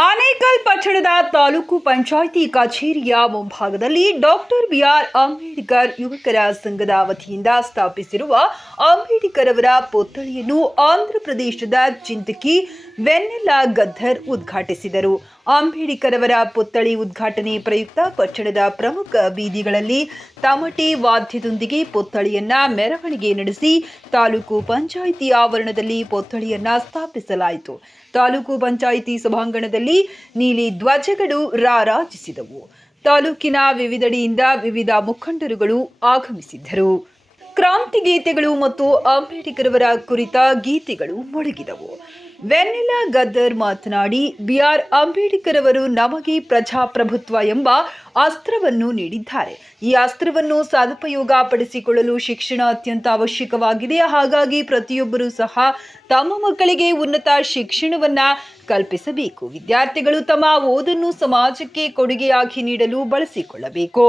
ಆನೇಕಲ್ ಪಟ್ಟಣದ ತಾಲೂಕು ಪಂಚಾಯಿತಿ ಕಚೇರಿಯ ಮುಂಭಾಗದಲ್ಲಿ ಡಾಕ್ಟರ್ ಬಿಆರ್ ಅಂಬೇಡ್ಕರ್ ಯುವಕರ ಸಂಘದ ವತಿಯಿಂದ ಸ್ಥಾಪಿಸಿರುವ ಅಂಬೇಡ್ಕರ್ ಅವರ ಪುತ್ಥಳಿಯನ್ನು ಆಂಧ್ರಪ್ರದೇಶದ ಚಿಂತಕಿ ವೆನ್ನೆಲಾ ಗದ್ದರ್ ಉದ್ಘಾಟಿಸಿದರು. ಅಂಬೇಡ್ಕರ್ ಅವರ ಪುತ್ಥಳಿ ಉದ್ಘಾಟನೆ ಪ್ರಯುಕ್ತ ಪಟ್ಟಣದ ಪ್ರಮುಖ ಬೀದಿಗಳಲ್ಲಿ ತಮಟೆ ವಾದ್ಯದೊಂದಿಗೆ ಪುತ್ಥಳಿಯನ್ನ ಮೆರವಣಿಗೆ ನಡೆಸಿ ತಾಲೂಕು ಪಂಚಾಯಿತಿ ಆವರಣದಲ್ಲಿ ಪುತ್ಥಳಿಯನ್ನ ಸ್ಥಾಪಿಸಲಾಯಿತು. ತಾಲೂಕು ಪಂಚಾಯಿತಿ ಸಭಾಂಗಣದಲ್ಲಿ ನೀಲಿ ಧ್ವಜಗಳು ರಾರಾಜಿಸಿದವು. ತಾಲೂಕಿನ ವಿವಿಧೆಡೆಯಿಂದ ವಿವಿಧ ಮುಖಂಡರುಗಳು ಆಗಮಿಸಿದ್ದರು. ಕ್ರಾಂತಿ ಗೀತೆಗಳು ಮತ್ತು ಅಂಬೇಡ್ಕರ್ ಅವರ ಕುರಿತ ಗೀತೆಗಳು ಮೊಳಗಿದವು. ವೆನ್ನೆಲಾ ಗದ್ದರ್ ಮಾತನಾಡಿ, ಬಿಆರ್ ಅಂಬೇಡ್ಕರ್ ಅವರು ನಮಗೆ ಪ್ರಜಾಪ್ರಭುತ್ವ ಎಂಬ ಅಸ್ತ್ರವನ್ನು ನೀಡಿದ್ದಾರೆ. ಈ ಅಸ್ತ್ರವನ್ನು ಸದುಪಯೋಗ ಪಡಿಸಿಕೊಳ್ಳಲು ಶಿಕ್ಷಣ ಅತ್ಯಂತ ಅವಶ್ಯಕವಾಗಿದೆ. ಹಾಗಾಗಿ ಪ್ರತಿಯೊಬ್ಬರೂ ಸಹ ತಮ್ಮ ಮಕ್ಕಳಿಗೆ ಉನ್ನತ ಶಿಕ್ಷಣವನ್ನ ಕಲ್ಪಿಸಬೇಕು. ವಿದ್ಯಾರ್ಥಿಗಳು ತಮ್ಮ ಓದನ್ನು ಸಮಾಜಕ್ಕೆ ಕೊಡುಗೆಯಾಗಿ ನೀಡಲು ಬಳಸಿಕೊಳ್ಳಬೇಕು.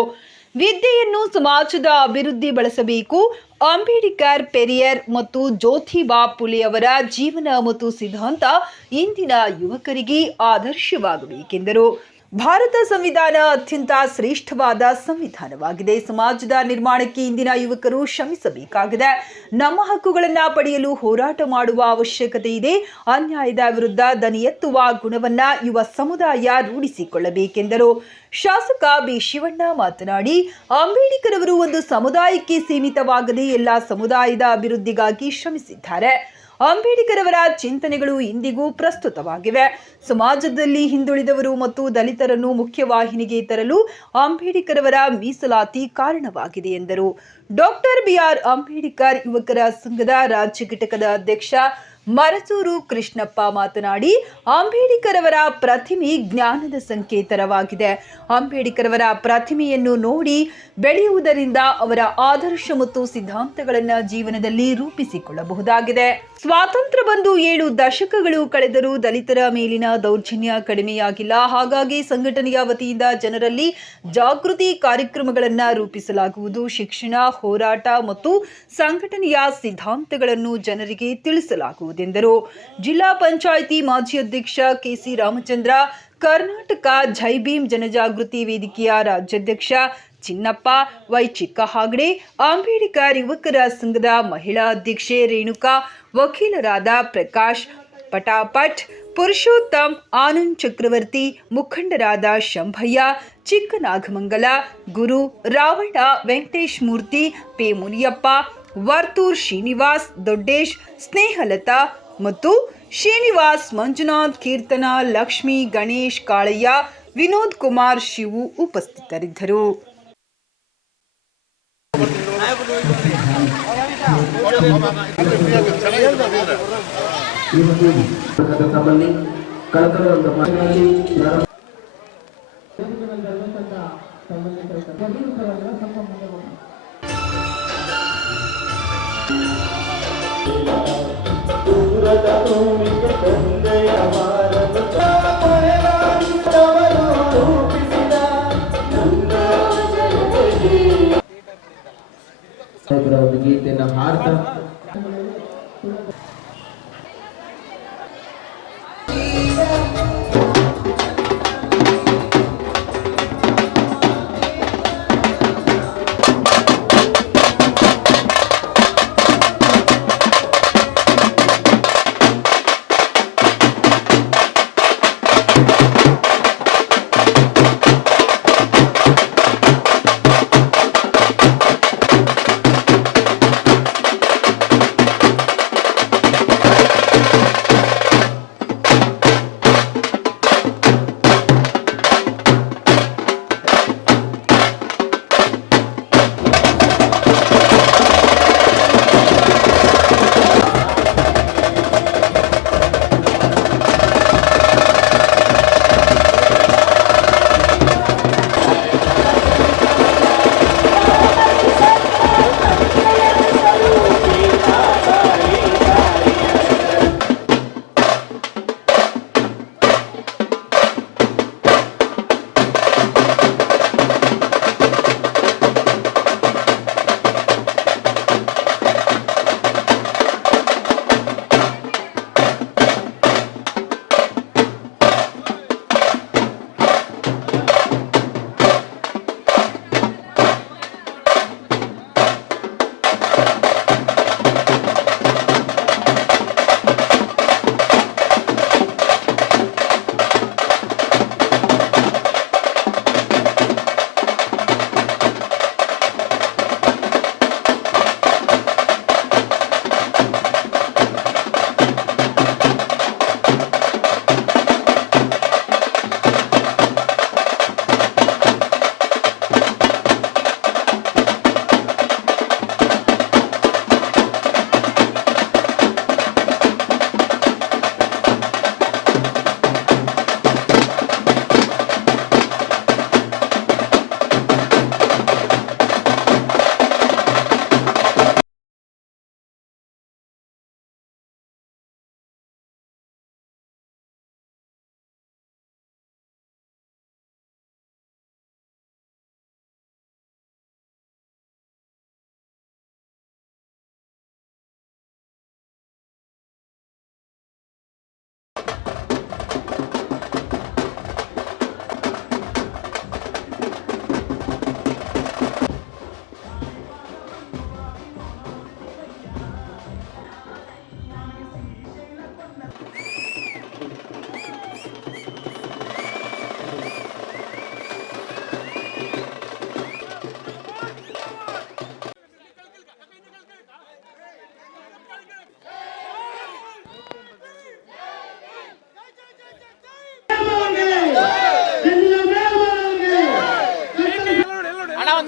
ವಿದ್ಯೆಯನ್ನು ಸಮಾಜದ ಅಭಿವೃದ್ಧಿ ಬಳಸಬೇಕು. ಅಂಬೇಡ್ಕರ್, ಪೆರಿಯರ್ ಮತ್ತು ಜ್ಯೋತಿಬಾ ಫುಲೆ ಅವರ ಜೀವನ ಮತ್ತು ಸಿದ್ಧಾಂತ ಇಂದಿನ ಯುವಕರಿಗೆ ಆದರ್ಶವಾಗಬೇಕೆಂದರು. ಭಾರತ ಸಂವಿಧಾನ ಅತ್ಯಂತ ಶ್ರೇಷ್ಠವಾದ ಸಂವಿಧಾನವಾಗಿದೆ. ಸಮಾಜದ ನಿರ್ಮಾಣಕ್ಕೆ ಇಂದಿನ ಯುವಕರು ಶ್ರಮಿಸಬೇಕಾಗಿದೆ. ನಮ್ಮ ಹಕ್ಕುಗಳನ್ನು ಪಡೆಯಲು ಹೋರಾಟ ಮಾಡುವ ಅವಶ್ಯಕತೆ ಇದೆ. ಅನ್ಯಾಯದ ವಿರುದ್ಧ ದನಿ ಎತ್ತುವ ಗುಣವನ್ನ ಯುವ ಸಮುದಾಯ ರೂಢಿಸಿಕೊಳ್ಳಬೇಕೆಂದರು. ಶಾಸಕ ಬಿ ಶಿವಣ್ಣ ಮಾತನಾಡಿ, ಅಂಬೇಡ್ಕರ್ ಅವರು ಒಂದು ಸಮುದಾಯಕ್ಕೆ ಸೀಮಿತವಾಗದೆ ಎಲ್ಲ ಸಮುದಾಯದ ಅಭಿವೃದ್ಧಿಗಾಗಿ ಶ್ರಮಿಸಿದ್ದಾರೆ. ಅಂಬೇಡ್ಕರ್ ಅವರ ಚಿಂತನೆಗಳು ಇಂದಿಗೂ ಪ್ರಸ್ತುತವಾಗಿವೆ. ಸಮಾಜದಲ್ಲಿ ಹಿಂದುಳಿದವರು ಮತ್ತು ದಲಿತರನ್ನು ಮುಖ್ಯವಾಹಿನಿಗೆ ತರಲು ಅಂಬೇಡ್ಕರ್ ಅವರ ಮೀಸಲಾತಿ ಕಾರಣವಾಗಿದೆ ಎಂದರು. ಡಾಕ್ಟರ್ ಬಿಆರ್ ಅಂಬೇಡ್ಕರ್ ಯುವಕರ ಸಂಘದ ರಾಜ್ಯ ಘಟಕದ ಅಧ್ಯಕ್ಷ ಮರಸೂರು ಕೃಷ್ಣಪ್ಪ ಮಾತನಾಡಿ, ಅಂಬೇಡ್ಕರ್ ಅವರ ಪ್ರತಿಮೆ ಜ್ಞಾನದ ಸಂಕೇತವಾಗಿದೆ. ಅಂಬೇಡ್ಕರ್ ಅವರ ಪ್ರತಿಮೆಯನ್ನು ನೋಡಿ ಬೆಳೆಯುವುದರಿಂದ ಅವರ ಆದರ್ಶ ಮತ್ತು ಸಿದ್ಧಾಂತಗಳನ್ನು ಜೀವನದಲ್ಲಿ ರೂಪಿಸಿಕೊಳ್ಳಬಹುದಾಗಿದೆ. ಸ್ವಾತಂತ್ರ್ಯ ಬಂದು 7 ದಶಕಗಳು ಕಳೆದರೂ ದಲಿತರ ಮೇಲಿನ ದೌರ್ಜನ್ಯ ಕಡಿಮೆಯಾಗಿಲ್ಲ. ಹಾಗಾಗಿ ಸಂಘಟನೆಯ ವತಿಯಿಂದ ಜನರಲ್ಲಿ ಜಾಗೃತಿ ಕಾರ್ಯಕ್ರಮಗಳನ್ನು ರೂಪಿಸಲಾಗುವುದು. ಶಿಕ್ಷಣ, ಹೋರಾಟ ಮತ್ತು ಸಂಘಟನೆಯ ಸಿದ್ಧಾಂತಗಳನ್ನು ಜನರಿಗೆ ತಿಳಿಸಲಾಗುವುದೆಂದರು. ಜಿಲ್ಲಾ ಪಂಚಾಯಿತಿ ಮಾಜಿ ಅಧ್ಯಕ್ಷ ಕೆಸಿ ರಾಮಚಂದ್ರ, ಕರ್ನಾಟಕ ಜೈ ಭೀಮ್ ಜನಜಾಗೃತಿ ವೇದಿಕೆಯ ರಾಜ್ಯಾಧ್ಯಕ್ಷ ಚಿನ್ನಪ್ಪ, ವೈ ಚಿಕ್ಕಹಾಗಡೆ, ಅಂಬೇಡ್ಕರ್ ಯುವಕರ ಸಂಘದ ಮಹಿಳಾ ಅಧ್ಯಕ್ಷೆ ರೇಣುಕಾ, ವಕೀಲರಾದ ಪ್ರಕಾಶ್ ಪಟಾಪಟ್, ಪುರುಷೋತ್ತಮ್, ಆನಂದ್ ಚಕ್ರವರ್ತಿ, ಮುಖಂಡರಾದ ಶಂಭಯ್ಯ, ಚಿಕ್ಕನಾಗಮಂಗಲ, ಗುರು, ರಾವಣ, ವೆಂಕಟೇಶ್ ಮೂರ್ತಿ, ಪಿ ಮುನಿಯಪ್ಪ, ವರ್ತೂರ್ ಶ್ರೀನಿವಾಸ್, ದೊಡ್ಡೇಶ್, ಸ್ನೇಹಲತಾ ಮತ್ತು ಶ್ರೀನಿವಾಸ್, ಮಂಜುನಾಥ್, ಕೀರ್ತನ, ಲಕ್ಷ್ಮಿ, ಗಣೇಶ್, ಕಾಳಯ್ಯ, ವಿನೋದ್ ಕುಮಾರ್, ಶಿವು ಉಪಸ್ಥಿತರಿದ್ದರು. ಗೀತೆಯನ್ನು ಹಾಡ್ತಾ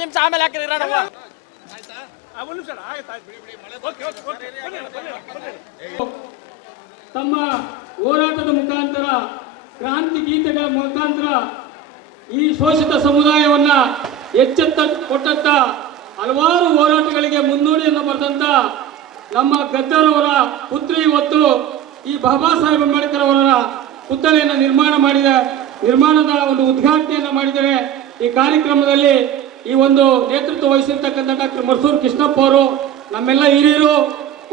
ನಿಮಿಷ ಆಮೇಲೆ ಹಾಕಿದ್ರೆ ತಮ್ಮ ಹೋರಾಟದ ಮುಖಾಂತರ ಕ್ರಾಂತಿ ಗೀತೆಗಳ ಮುಖಾಂತರ ಈ ಶೋಷಿತ ಸಮುದಾಯವನ್ನ ಎಚ್ಚೆತ್ತ ಕೊಟ್ಟಂತ ಹಲವಾರು ಹೋರಾಟಗಳಿಗೆ ಮುನ್ನೋಡಿಯನ್ನು ಬರೆದಂತ ನಮ್ಮ ಗದ್ದರವರ ಪುತ್ರಿ ಇವತ್ತು ಈ ಬಾಬಾ ಸಾಹೇಬ್ ಅಂಬೇಡ್ಕರ್ ಅವರ ಪುತ್ಥಳಿಯನ್ನು ನಿರ್ಮಾಣದ ಒಂದು ಉದ್ಘಾಟನೆಯನ್ನು ಮಾಡಿದರೆ ಈ ಕಾರ್ಯಕ್ರಮದಲ್ಲಿ ಈ ಒಂದು ನೇತೃತ್ವ ವಹಿಸಿರ್ತಕ್ಕಂಥ ಡಾಕ್ಟರ್ ಮರ್ಸೂರು ಕೃಷ್ಣಪ್ಪ ಅವರು, ನಮ್ಮೆಲ್ಲ ಹಿರಿಯರು,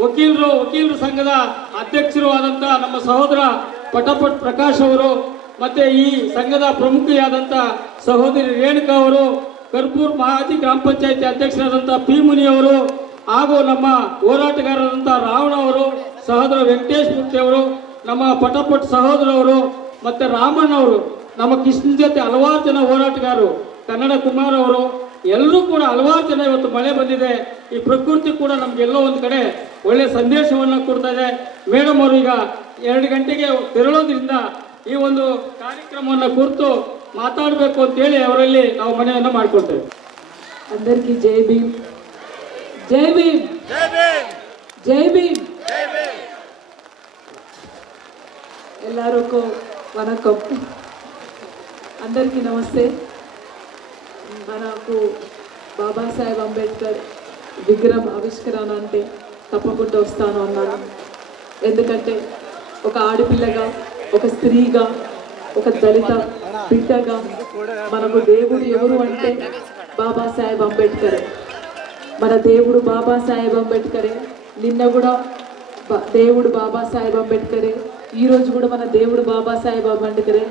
ವಕೀಲರು ಸಂಘದ ಅಧ್ಯಕ್ಷರು ಆದಂಥ ನಮ್ಮ ಸಹೋದರ ಪಟಪಟ್ ಪ್ರಕಾಶ್ ಅವರು, ಮತ್ತೆ ಈ ಸಂಘದ ಪ್ರಮುಖಿಯಾದಂಥ ಸಹೋದರಿ ರೇಣುಕಾ ಅವರು, ಕರ್ಪೂರ್ ಮಾಜಿ ಗ್ರಾಮ ಪಂಚಾಯತಿ ಅಧ್ಯಕ್ಷರಾದಂಥ ಪಿ ಮುನಿ ಅವರು, ಹಾಗೂ ನಮ್ಮ ಹೋರಾಟಗಾರರಾದಂಥ ರಾವಣ ಅವರು, ಸಹೋದರ ವೆಂಕಟೇಶ್ ಮೂರ್ತಿ ಅವರು, ನಮ್ಮ ಪಟಪಟ್ ಸಹೋದರವರು, ಮತ್ತೆ ರಾಮಣ್ಣ ಅವರು, ನಮ್ಮ ಕೃಷ್ಣ ಜೊತೆ ಹಲವಾರು ಜನ ಹೋರಾಟಗಾರರು, ಕನ್ನಡ ಕುಮಾರ್ ಅವರು, ಎಲ್ಲರೂ ಕೂಡ ಹಲವಾರು ಜನ ಇವತ್ತು ಮಳೆ ಬಂದಿದೆ. ಈ ಪ್ರಕೃತಿ ಕೂಡ ನಮ್ಗೆಲ್ಲೋ ಒಂದು ಕಡೆ ಒಳ್ಳೆ ಸಂದೇಶವನ್ನು ಕೊಡ್ತಾ ಇದೆ. ಮೇಡಮ್ ಅವರು ಈಗ 2 ಗಂಟೆಗೆ ತೆರಳೋದ್ರಿಂದ ಈ ಒಂದು ಕಾರ್ಯಕ್ರಮವನ್ನು ಕುರಿತು ಮಾತಾಡಬೇಕು ಅಂತೇಳಿ ಅವರಲ್ಲಿ ನಾವು ಮನವಿಯನ್ನು ಮಾಡ್ಕೊಳ್ತೇವೆ. అందరికీ జై భీమ్, జై భీమ్, జై భీమ్. ಎಲ್ಲರಿಗೂ వనకం. అందరికీ నమస్తే. మనకు బాబాసాహెబ్ అంబేద్కర్ విగ్రహం ఆవిష్కరణ అంటే తప్పకుండా వస్తాను అన్నాను. ఎందుకంటే ఒక ఆడపిల్లగా, ఒక స్త్రీగా, ఒక దళిత బిడ్డగా మనకు దేవుడు ఎవరు అంటే బాబాసాహెబ్ అంబేద్కర్. మన దేవుడు బాబాసాహెబ్ అంబేద్కరే. నిన్న కూడా దేవుడు బాబాసాహెబ్ అంబేద్కరే, ఈరోజు కూడా మన దేవుడు బాబాసాహెబ్ అంబేద్కరే,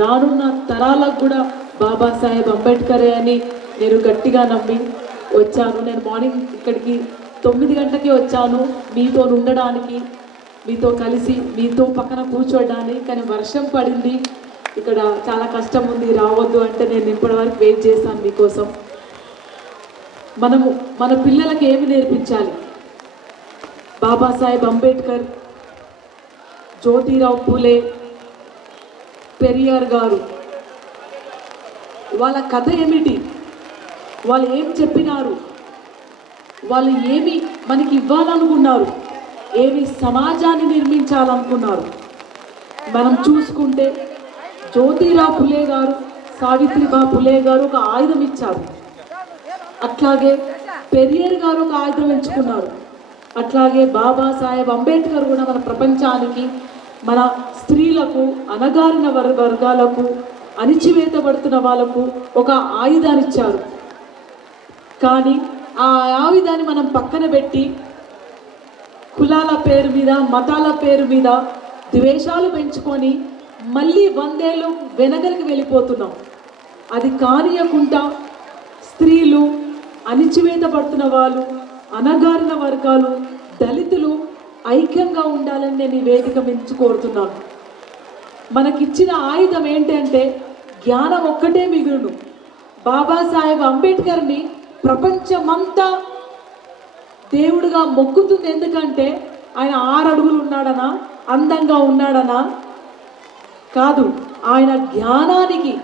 రానున్న తరాలకు కూడా బాబాసాహెబ్ అంబేద్కరే అని నేను గట్టిగా నమ్మి వచ్చాను. నేను మార్నింగ్ ఇక్కడికి 9 గంటలకే వచ్చాను మీతో ఉండడానికి, మీతో కలిసి, మీతో పక్కన కూర్చోడానికి. కానీ వర్షం పడింది, ఇక్కడ చాలా కష్టం ఉంది, రావద్దు అంటే నేను ఇప్పటి వరకు వెయిట్ చేస్తాను మీకోసం. మన పిల్లలకి ఏమి నేర్పించాలి? బాబాసాహెబ్ అంబేద్కర్, జ్యోతిరావు పూలే, పెరియార్ గారు, వాళ్ళ కథ ఏమిటి? వాళ్ళు ఏం చెప్పినారు? వాళ్ళు ఏమి మనకి ఇవ్వాలనుకున్నారు? ఏమి సమాజాన్ని నిర్మించాలనుకున్నారు? మనం చూసుకుంటే జ్యోతిరావు పులే గారు, సావిత్రిబా పులే గారు ఒక ఆయుధం ఇచ్చారు. అట్లాగే పెరియార్ గారు ఒక ఆయుధం ఎంచుకున్నారు. అట్లాగే బాబాసాహెబ్ అంబేద్కర్ కూడా మన ప్రపంచానికి, మన స్త్రీలకు, అణగారిన వర్గాలకు, అణిచివేతబడుతున్న వాళ్ళకు ఒక ఆయుధాన్ని ఇచ్చారు. కానీ ఆ ఆయుధాన్ని మనం పక్కన పెట్టి కులాల పేరు మీద, మతాల పేరు మీద ద్వేషాలు పెంచుకొని మళ్ళీ 100 ఏళ్ళు వెనకరికి వెళ్ళిపోతున్నాం. అది కానియకుండా స్త్రీలు, అణిచివేతబడుతున్న వాళ్ళు, అణగారిన వర్గాలు, దళితులు ఐక్యంగా ఉండాలని నేను ఈ వేదిక మించి కోరుతున్నాను. మనకిచ్చిన ఆయుధం ఏంటంటే జ్ఞానం ఒక్కటే మిగులును. బాబాసాహెబ్ అంబేద్కర్ని ప్రపంచమంతా దేవుడుగా మొక్కుతుంది. ఎందుకంటే ఆయన 6 అడుగులు ఉన్నాడనా, అందంగా ఉన్నాడనా? కాదు. ఆయన జ్ఞానానికి,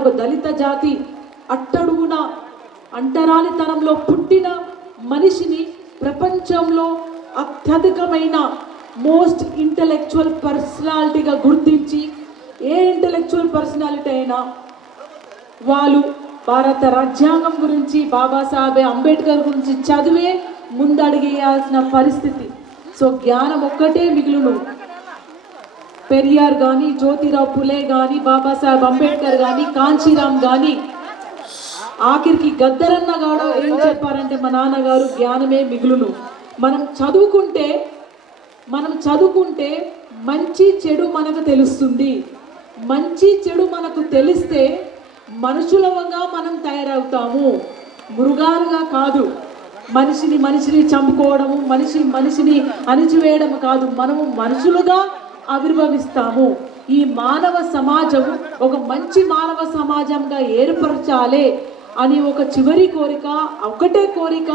ఒక దళిత జాతి అట్టడుగున అంటరానితనంలో పుట్టిన మనిషిని ప్రపంచంలో అత్యధికమైన మోస్ట్ ఇంటలెక్చువల్ పర్సనాలిటీగా గుర్తించి, ఏ ఇంటలెక్చువల్ పర్సనాలిటీ అయినా వాళ్ళు భారత రాజ్యాంగం గురించి, బాబాసాహెబ్ అంబేద్కర్ గురించి చదివే ముందడిగేయాల్సిన పరిస్థితి. సో జ్ఞానం ఒక్కటే మిగులును. పెరియార్ కానీ, జ్యోతిరావు పులే కానీ, బాబాసాహెబ్ అంబేద్కర్ కానీ, కాంచీరామ్ కానీ, ఆఖరికి గద్దరన్న గారు ఏం చెప్పారంటే మా నాన్నగారు జ్ఞానమే మిగులును. మనం చదువుకుంటే మంచి చెడు మనకు తెలుస్తుంది. మంచి చెడు మనకు తెలిస్తే మనుషులగా మనం తయారవుతాము, మృగాలుగా కాదు. మనిషిని చంపుకోవడము, మనిషిని అణిచివేయడం కాదు, మనము మనుషులుగా ఆవిర్భవిస్తాము. ఈ మానవ సమాజం ఒక మంచి మానవ సమాజంగా ఏర్పరచాలి అని ఒక చివరి కోరిక, ఒకటే కోరిక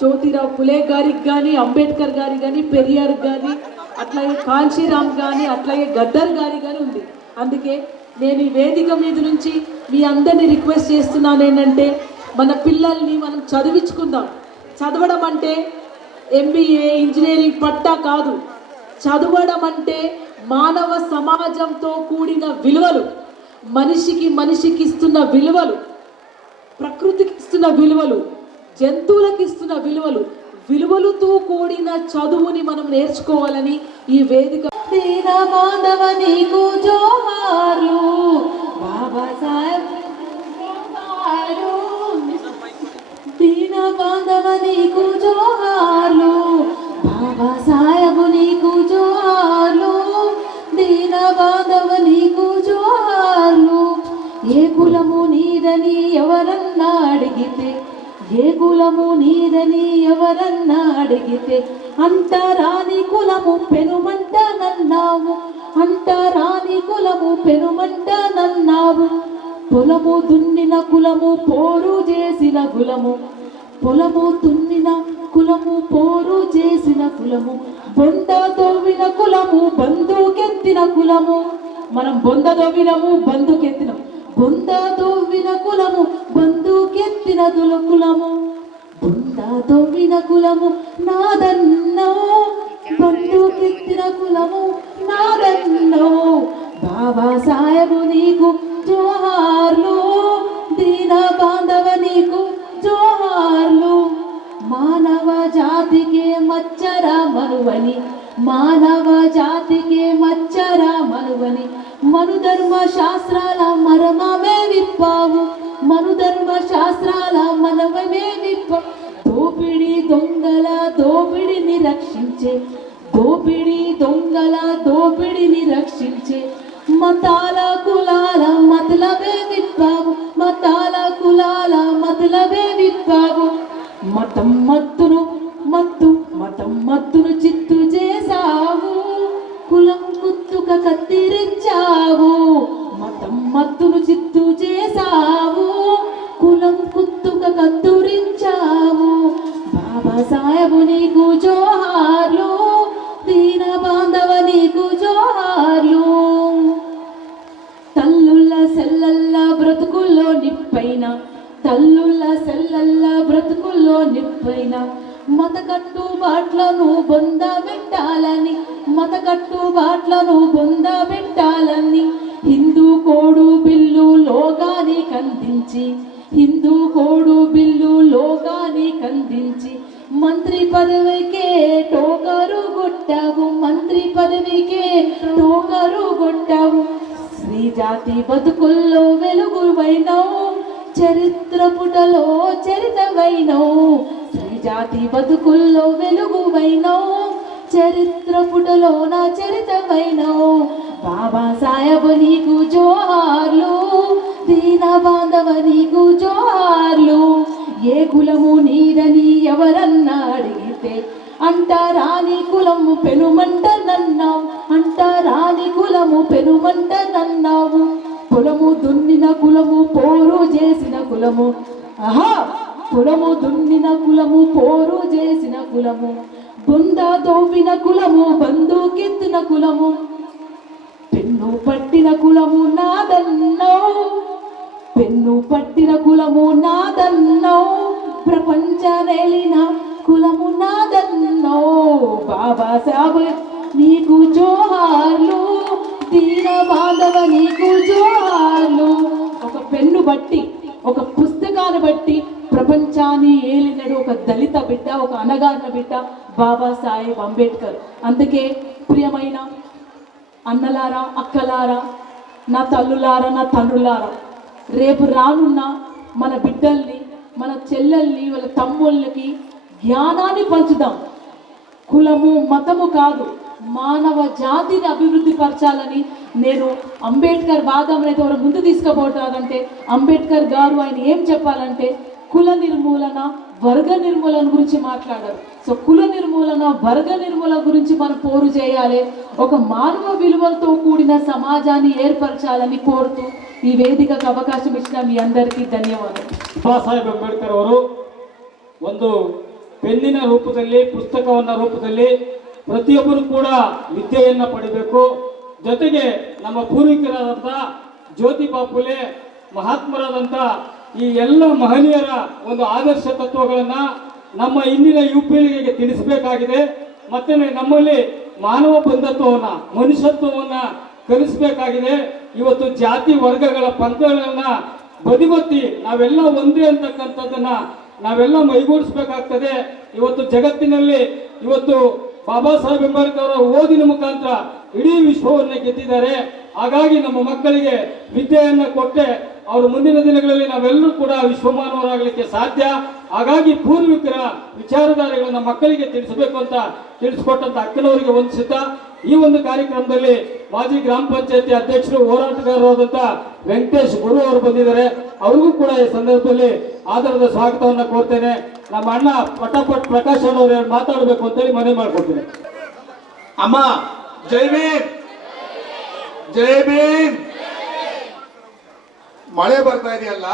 జ్యోతిరావు పులే గారికి కానీ, అంబేద్కర్ గారికి కానీ, పెరియార్ కానీ, అట్లాగే కాంచీరామ్ కానీ, అట్లాగే గద్దర్ గారికి కానీ ఉంది. అందుకే నేను ఈ వేదిక మీద నుంచి మీ అందరినీ రిక్వెస్ట్ చేస్తున్నాను ఏంటంటే మన పిల్లల్ని మనం చదివించుకుందాం. చదవడం అంటే MBA ఇంజనీరింగ్ పట్టా కాదు. చదవడం అంటే మానవ సమాజంతో కూడిన విలువలు, మనిషికి ఇస్తున్న విలువలు, ప్రకృతికి ఇస్తున్న విలువలు, జంతువులకు ఇస్తున్న విలువలతో కూడిన చదువుని మనం నేర్చుకోవాలని ఈ వేదిక. దీన బాంధవ నీకు జోహార్లు, బాబాసాహెబ్ జోహార్లు. దీన బాంధవ నీకు జోహార్లు, బాబాసాహెబ్ నీకు జోహార్లు. దీన బాంధవ నీకు జోహార్లు. ఏ కులము నీదని ఎవరన్నా అడిగితే, ఏ కులము నీదని ఎవరన్నా అడిగితే, అంటరాని కులము పెనుమంట నన్నావు, అంటరాని కులము పెనుమంట నన్నావు. పొలము దున్నిన కులము పోరు చేసిన కులము, పొలము దున్నిన కులము పోరు చేసిన కులము. బొంద దోవిన కులము బంధుకెత్తిన కులము. మనం బొంద దోవినము బంధుకెత్తినం. బొంద దోవిన కులము బంధుకెత్తిన కులము. బొంద దోవిన కులము నాదన్నో, బంధుకెత్తిన కులము నాదన్నో. బాబాసాహెబు నీకు జోహార్లు, దీన బాంధవ నీకు జోహార్లు. మానవ జాతికే మచ్చర మనువని, మానవ జాతికే మచ్చర మనువని. మనుధర్మ శాస్త్రాల మర్మమే విప్పావు, మనుధర్మ శాస్త్రాల మనవమే విప్పావు. దోపిడి దొంగల దోపిడిని రక్షించే, దోపిడి దొంగల దోపిడిని రక్షించే. మతాల కులాల మతలబే విప్పావు, మతాల కులాల మతలబే విప్పావు. మతం మత్తును చిత్తు చేసావు, కులం కుత్తుక కత్తిరించావు. మతం మత్తును చిత్తు చేసావు, కులం కుత్తుక కత్తురించావు. బాబాసాహెబు నీకు జోహార్లు, దీన బాంధవ నీకు జోహార్లు. తల్లుల సెల్లల్ల బ్రతుకుల్లో నిప్పైన, తల్లుల సెల్లల్ల బ్రతుకుల్లో నిప్పైన. మత కట్టుబాట్లను బొంద పెట్టాలని, మత కట్టుబాట్లను బొంద పెట్టాలని. హిందూ కోడు బిల్లు లోకానికి అందించి, హిందూ కోడు బిల్లు లోకానికి అందించి. మంత్రి పదవికే టోకరు కొట్టావు, మంత్రి పదవికే టోకరు కొట్టావు. స్త్రీ జాతి బతుకుల్లో వెలుగువైనవు, చరిత్ర పుటలో చరితమైనవు. స్త్రీ జాతి బతుకుల్లో వెలుగువైనవు, చరిత్ర పుటలో నా చరితమైనవు. బాబాసాహెబ్ నీకు జోహార్లు, దీన బాంధవ నీకు జోహార్లు. ఏ కులము నీదని ఎవరన్నా అడిగితే, అంటరాని కులము పెనుమంట నన్నావు, అంటరాని కులము పెనుమంట నన్నావు. కులము దున్నిన కులము పోరు చేసిన కులము, ఆహా, కులము దున్నిన కులము పోరు చేసిన కులము. బొంద దోవిన కులము బంధుకెత్తిన కులము. పెన్ను పట్టిన కులము నాదన్నో, పెన్ను పట్టిన కులము నాదన్నో. ప్రపంచనేలిన కులము నాదన్నో. బాబాసాహెబ్ నీకు జోహార్లు, దీన బాంధవ నీకు జోహార్లు. ఒక పెన్ను బట్టి, ఒక పుస్తకాన్ని బట్టి ప్రపంచాన్ని ఏలినడు ఒక దళిత బిడ్డ, ఒక అనగారిన బిడ్డ బాబాసాహెబ్ అంబేద్కర్. అందుకే ప్రియమైన అన్నలారా, అక్కలారా, నా తల్లులారా, నా తండ్రులారా, రేపు రానున్న మన బిడ్డల్ని, మన చెల్లెల్ని, వాళ్ళ తమ్ముళ్ళకి జ్ఞానాన్ని పంచుదాం. కులము మతము కాదు, మానవ జాతిని అభివృద్ధి పరచాలని నేను అంబేద్కర్ వాదం అనేది ఎవరు ముందు తీసుకుపోతారంటే, అంబేద్కర్ గారు ఆయన ఏం చెప్పాలంటే కుల నిర్మూలన, వర్గ నిర్మూలన గురించి మాట్లాడారు. సో కుల నిర్మూలన, వర్గ నిర్మూలన గురించి మనం పోరు చేయాలి. ఒక మానవ విలువలతో కూడిన సమాజాన్ని ఏర్పరచాలని కోరుతూ ఈ వేదికకు అవకాశం ఇచ్చిన మీ అందరికీ ಧನ್ಯವಾದಗಳು. ಬಾಬಾಸಾಹೇಬ್ ಅಂಬೇಡ್ಕರ್ ಅವರು ಒಂದು ಪೆನ್ನಿನ ರೂಪದಲ್ಲಿ, ಪುಸ್ತಕವನ್ನ ರೂಪದಲ್ಲಿ ಪ್ರತಿಯೊಬ್ಬರು ಕೂಡ ವಿದ್ಯೆಯನ್ನು ಪಡಿಬೇಕು. ಜೊತೆಗೆ ನಮ್ಮ ಪೂರ್ವಿಕರಾದಂಥ ಜ್ಯೋತಿಬಾ ಫುಲೆ ಮಹಾತ್ಮರಾದಂಥ ಈ ಎಲ್ಲ ಮಹನೀಯರ ಒಂದು ಆದರ್ಶ ತತ್ವಗಳನ್ನು ನಮ್ಮ ಇಂದಿನ ಯುವ ಪೀಳಿಗೆಗೆ ತಿಳಿಸಬೇಕಾಗಿದೆ. ಮತ್ತೆ ನಮ್ಮಲ್ಲಿ ಮಾನವ ಬಂಧತ್ವವನ್ನು, ಮನುಷ್ಯತ್ವವನ್ನು ಕಲಿಸಬೇಕಾಗಿದೆ. ಇವತ್ತು ಜಾತಿ ವರ್ಗಗಳ ಪಂಥಗಳನ್ನ ಬದಿಗೊತ್ತಿ ನಾವೆಲ್ಲ ಒಂದೇ ಅಂತಕ್ಕಂಥದ್ದನ್ನ ನಾವೆಲ್ಲ ಮೈಗೂಡಿಸ್ಬೇಕಾಗ್ತದೆ. ಇವತ್ತು ಜಗತ್ತಿನಲ್ಲಿ ಇವತ್ತು ಬಾಬಾ ಸಾಹೇಬ್ ಅಂಬೇಡ್ಕರ್ ಅವರ ಓದಿನ ಮುಖಾಂತರ ಇಡೀ ವಿಶ್ವವನ್ನೇ ಗೆದ್ದಿದ್ದಾರೆ. ಹಾಗಾಗಿ ನಮ್ಮ ಮಕ್ಕಳಿಗೆ ವಿದ್ಯೆಯನ್ನು ಕೊಟ್ಟೆ ಅವರು ಮುಂದಿನ ದಿನಗಳಲ್ಲಿ ನಾವೆಲ್ಲರೂ ಕೂಡ ವಿಶ್ವಮಾನವರಾಗಲಿಕ್ಕೆ ಸಾಧ್ಯ. ಹಾಗಾಗಿ ಪೂರ್ವಿಕರ ವಿಚಾರಧಾರೆಗಳನ್ನ ಮಕ್ಕಳಿಗೆ ತಿಳಿಸಬೇಕು ಅಂತ ತಿಳಿಸ್ಕೊಟ್ಟಂತ ಅಕ್ಕನವರಿಗೆ ವಂದಿಸುತ್ತಾ ಈ ಒಂದು ಕಾರ್ಯಕ್ರಮದಲ್ಲಿ ಮಾಜಿ ಗ್ರಾಮ ಪಂಚಾಯತಿ ಅಧ್ಯಕ್ಷರು ಹೋರಾಟಗಾರರಾದಂಥ ವೆಂಕಟೇಶ್ ಗುರು ಅವರು ಬಂದಿದ್ದಾರೆ. ಅವ್ರಿಗೂ ಕೂಡ ಈ ಸಂದರ್ಭದಲ್ಲಿ ಆಧಾರದ ಸ್ವಾಗತವನ್ನು ಕೋರ್ತೇನೆ. ನಮ್ಮ ಅಣ್ಣ ಪಟಾಪಟ್ ಪ್ರಕಾಶ್ ಅವರು ಮಾತಾಡಬೇಕು ಅಂತೇಳಿ ಮನವಿ ಮಾಡ್ಕೊಡ್ತೇನೆ. ಅಮ್ಮ ಜೈ ಭೀಮ್, ಜೈ ಭೀಮ್. ಮಳೆ ಬರ್ತಾ ಇದೆಯಲ್ಲ,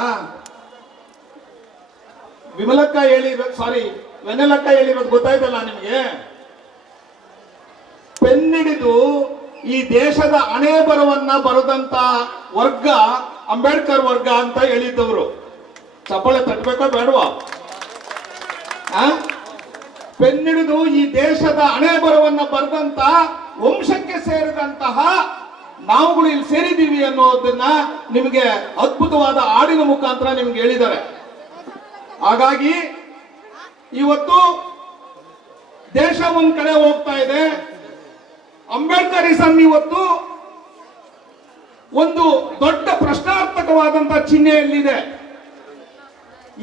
ವಿಮಲಕ್ಕ ಹೇಳಿರೋದು, ಸಾರಿ ವೆನೆಲಕ್ಕ ಹೇಳಿರೋದು ಗೊತ್ತಾಯ್ತಲ್ಲ ನಿಮಗೆ. ಪೆನ್ನಿಡಿದು ಈ ದೇಶದ ಹಣೆ ಬರವನ್ನ ಬರೆದಂತ ವರ್ಗ ಅಂಬೇಡ್ಕರ್ ವರ್ಗ ಅಂತ ಹೇಳಿದ್ದವರು. ಚಪ್ಪಾಳೆ ತಟ್ಟಬೇಕೋ ಬೇಡವಾ? ಪೆನ್ನಿಡಿದು ಈ ದೇಶದ ಹಣೆ ಬರವನ್ನ ಬರೆದಂತ ವಂಶಕ್ಕೆ ಸೇರಿದಂತಹ ನಾವುಗಳು ಇಲ್ಲಿ ಸೇರಿದ್ದೀವಿ ಅನ್ನೋದನ್ನ ನಿಮಗೆ ಅದ್ಭುತವಾದ ಹಾಡಿನ ಮುಖಾಂತರ ನಿಮ್ಗೆ ಹೇಳಿದ್ದಾರೆ. ಹಾಗಾಗಿ ಇವತ್ತು ದೇಶ ಒಂದ್ ಕಡೆ ಹೋಗ್ತಾ ಇದೆ. ಅಂಬೇಡ್ಕರಿಸಂ ಇವತ್ತು ಒಂದು ದೊಡ್ಡ ಪ್ರಶ್ನಾರ್ಥಕವಾದಂತಹ ಚಿಹ್ನೆಯಲ್ಲಿದೆ.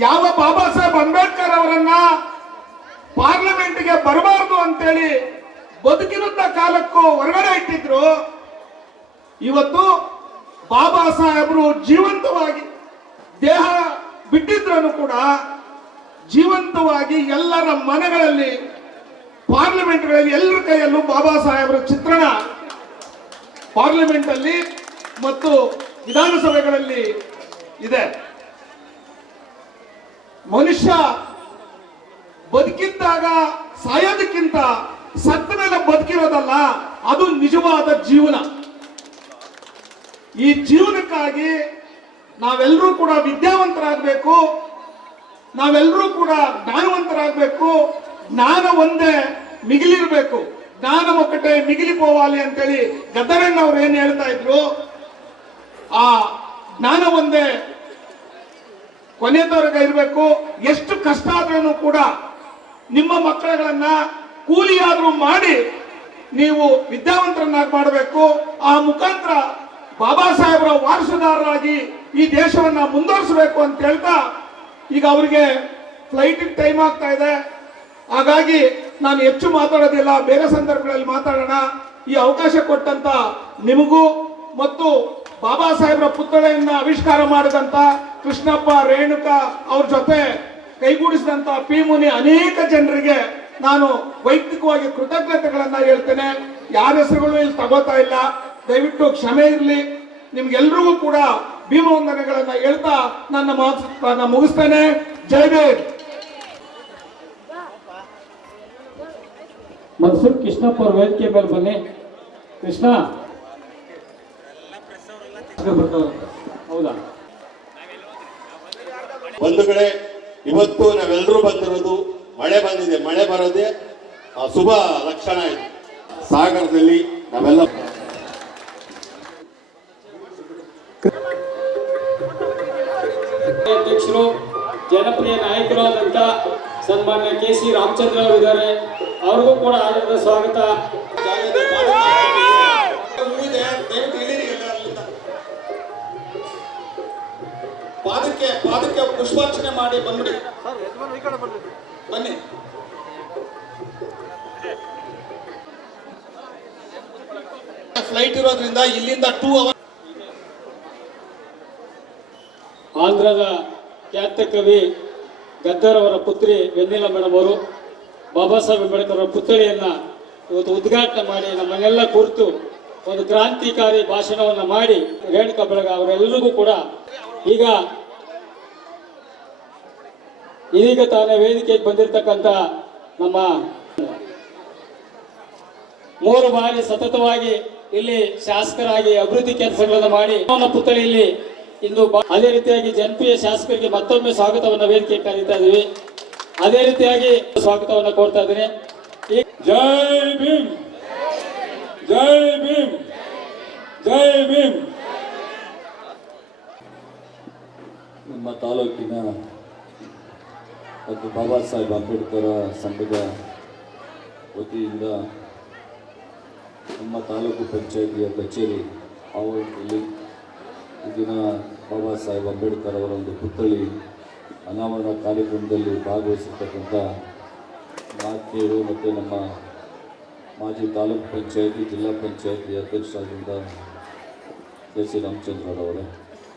ಯಾವ ಬಾಬಾ ಸಾಹೇಬ್ ಅಂಬೇಡ್ಕರ್ ಅವರನ್ನ ಪಾರ್ಲಿಮೆಂಟ್ಗೆ ಬರಬಾರದು ಅಂತೇಳಿ ಬದುಕಿರುತ್ತ ಕಾಲಕ್ಕೂ ಹೊರಗಡೆ ಇಟ್ಟಿದ್ರು, ಇವತ್ತು ಬಾಬಾ ಸಾಹೇಬರು ಜೀವಂತವಾಗಿ ದೇಹ ಬಿಟ್ಟಿದ್ರೂ ಕೂಡ ಜೀವಂತವಾಗಿ ಎಲ್ಲರ ಮನೆಗಳಲ್ಲಿ, ಪಾರ್ಲಿಮೆಂಟ್ಗಳಲ್ಲಿ ಎಲ್ಲರ ಕೈಯಲ್ಲೂ ಬಾಬಾ ಸಾಹೇಬರ ಚಿತ್ರಣ ಪಾರ್ಲಿಮೆಂಟ್ ಅಲ್ಲಿ ಮತ್ತು ವಿಧಾನಸಭೆಗಳಲ್ಲಿ ಇದೆ. ಮನುಷ್ಯ ಬದುಕಿದ್ದಾಗ ಸಾಯೋದಕ್ಕಿಂತ ಸತ್ತ ಮೇಲೆ ಬದುಕಿರೋದಲ್ಲ, ಅದು ನಿಜವಾದ ಜೀವನ. ಈ ಜೀವನಕ್ಕಾಗಿ ನಾವೆಲ್ಲರೂ ಕೂಡ ವಿದ್ಯಾವಂತರಾಗಬೇಕು, ನಾವೆಲ್ಲರೂ ಕೂಡ ಜ್ಞಾನವಂತರಾಗಬೇಕು. ಜ್ಞಾನ ಒಂದೇ ಮಿಗಿಲಿರ್ಬೇಕು, ಜ್ಞಾನ ಒಕ್ಕಟೆ ಮಿಗಿಲಿ ಪೋವಾಲಿ ಅಂತೇಳಿ ಗದ್ದರಣ್ಣವ್ರು ಏನ್ ಹೇಳ್ತಾ ಇದ್ರು. ಆ ಜ್ಞಾನ ಒಂದೇ ಕೊನೆಯವರೆಗೆ ಇರಬೇಕು. ಎಷ್ಟು ಕಷ್ಟ ಆದ್ರೂ ಕೂಡ ನಿಮ್ಮ ಮಕ್ಕಳುಗಳನ್ನ ಕೂಲಿಯಾದ್ರೂ ಮಾಡಿ ನೀವು ವಿದ್ಯಾವಂತರನ್ನಾಗಿ ಮಾಡಬೇಕು. ಆ ಮುಖಾಂತರ ಬಾಬಾ ಸಾಹೇಬರ ವಾರಸುದಾರರಾಗಿ ಈ ದೇಶವನ್ನ ಮುಂದುವರಿಸಬೇಕು ಅಂತ ಹೇಳ್ತಾ, ಈಗ ಅವರಿಗೆ ಫ್ಲೈಟ್ ಟೈಮ್ ಆಗ್ತಾ ಇದೆ. ಹಾಗಾಗಿ ನಾನು ಹೆಚ್ಚು ಮಾತಾಡೋದಿಲ್ಲ, ಬೇರೆ ಸಂದರ್ಭಗಳಲ್ಲಿ ಮಾತಾಡೋಣ. ಈ ಅವಕಾಶ ಕೊಟ್ಟಂತ ನಿಮಗೂ ಮತ್ತು ಬಾಬಾ ಸಾಹೇಬರ ಪುತ್ಥಳಿಯನ್ನ ಆವಿಷ್ಕಾರ ಮಾಡಿದಂತ ಕೃಷ್ಣಪ್ಪ, ರೇಣುಕಾ ಅವ್ರ ಜೊತೆ ಕೈಗೂಡಿಸಿದಂತ ಪಿ ಮುನಿ ಅನೇಕ ಜನರಿಗೆ ನಾನು ವೈಯಕ್ತಿಕವಾಗಿ ಕೃತಜ್ಞತೆಗಳನ್ನ ಹೇಳ್ತೇನೆ. ಯಾರ ಹೆಸರುಗಳು ಇಲ್ಲಿ ತಗೋತಾ ಇಲ್ಲ, ದಯವಿಟ್ಟು ಕ್ಷಮೆ ಇರಲಿ. ನಿಮ್ಗೆಲ್ರಿಗೂ ಕೂಡ ಭೀಮವಂದನೆಗಳನ್ನ ಹೇಳ್ತಾ ನನ್ನ ಮಾತನ್ನ ಮುಗಿಸ್ತೇನೆ. ಜೈ ಭೀಮ್. ಮನ್ಸೂರ್ ಕೃಷ್ಣಪ್ಪ ಅವ್ರ ವೇದಿಕೆ ಮೇಲೆ ಬನ್ನಿ. ಕೃಷ್ಣ ಹೌದಾ? ಒಂದು ಕಡೆ ಇವತ್ತು ನಾವೆಲ್ಲರೂ ಬಂದಿರೋದು ಮಳೆ ಬಂದಿದೆ. ಮಳೆ ಬರೋದೇ ಶುಭ ಲಕ್ಷಣ ಇದೆ. ಸಾಗರದಲ್ಲಿ ನಾವೆಲ್ಲ ಅಧ್ಯಕ್ಷರು, ಜನಪ್ರಿಯ ನಾಯಕರಾದಂತ ಸನ್ಮಾನ್ಯ ಕೆ.ಸಿ. ರಾಮಚಂದ್ರ ಅವರು ಇದ್ದಾರೆ. ಅವ್ರಿಗೂ ಕೂಡ ಆಧಾರದ ಸ್ವಾಗತ. ಪಾದಕ್ಕೆ ಪುಷ್ಪಾರ್ಚನೆ ಮಾಡಿ ಬಂದ್ಬಿಡಿ. ಬನ್ನಿ. ಫ್ಲೈಟ್ ಇರೋದ್ರಿಂದ ಇಲ್ಲಿಂದ 2 ಅವರ್. ಆಂಧ್ರದ ಖ್ಯಾತ ಕವಿ ಗದ್ದರ್ ಅವರ ಪುತ್ರಿ ವೆನ್ನೆಲ ಮೇಡಮ್ ಅವರು ಬಾಬಾ ಸಾಹೇಬ್ ಅಂಬೇಡ್ಕರ್ ಅವರ ಪುತ್ಥಳಿಯನ್ನ ಇವತ್ತು ಉದ್ಘಾಟನೆ ಮಾಡಿ ನಮ್ಮನ್ನೆಲ್ಲ ಕುರಿತು ಒಂದು ಕ್ರಾಂತಿಕಾರಿ ಭಾಷಣವನ್ನು ಮಾಡಿ ರೇಣುಕಾ ಬೆಳಗ ಅವರೆಲ್ಲರಿಗೂ ಕೂಡ ಇದೀಗ ತಾನೇ ವೇದಿಕೆಗೆ ಬಂದಿರತಕ್ಕಂಥ ನಮ್ಮ 3 ಬಾರಿ ಸತತವಾಗಿ ಇಲ್ಲಿ ಶಾಸಕರಾಗಿ ಅಭಿವೃದ್ಧಿ ಕೆಲಸಗಳನ್ನು ಮಾಡಿ ಪುತ್ಥಳಿಯಲ್ಲಿ ಇಂದು ಅದೇ ರೀತಿಯಾಗಿ ಜನಪ್ರಿಯ ಶಾಸಕರಿಗೆ ಮತ್ತೊಮ್ಮೆ ಸ್ವಾಗತವನ್ನು ವೇದಿಕೆ ಕರೀತಾ ಇದ್ದೀವಿ. ಅದೇ ರೀತಿಯಾಗಿ ಸ್ವಾಗತವನ್ನು ಕೋರ್ತಾ ಇದ್ದೀನಿ. ಜೈ ಭೀಮ್, ಜೈ ಭೀಮ್, ಜೈ ಭೀಮ್. ನಮ್ಮ ತಾಲೂಕಿನ ಡಾಕ್ಟರ್ ಬಾಬಾ ಸಾಹೇಬ್ ಅಂಬೇಡ್ಕರ್ ಸಂಘದ ವತಿಯಿಂದ ನಮ್ಮ ತಾಲೂಕು ಪಂಚಾಯಿತಿಯ ಕಚೇರಿ ಆವರಣದಲ್ಲಿ ಈ ದಿನ ಬಾಬಾ ಸಾಹೇಬ್ ಅಂಬೇಡ್ಕರ್ ಅವರ ಒಂದು ಪುತ್ಥಳಿ ಅನಾವರಣ ಕಾರ್ಯಕ್ರಮದಲ್ಲಿ ಭಾಗವಹಿಸಿರ್ತಕ್ಕಂಥ ನಾಲ್ಕೇಳು ಮತ್ತು ನಮ್ಮ ಮಾಜಿ ತಾಲೂಕು ಪಂಚಾಯಿತಿ ಜಿಲ್ಲಾ ಪಂಚಾಯಿತಿ ಅಧ್ಯಕ್ಷರಾದಂಥ ಕೆ.ಸಿ. ರಾಮಚಂದ್ರರವರೇ,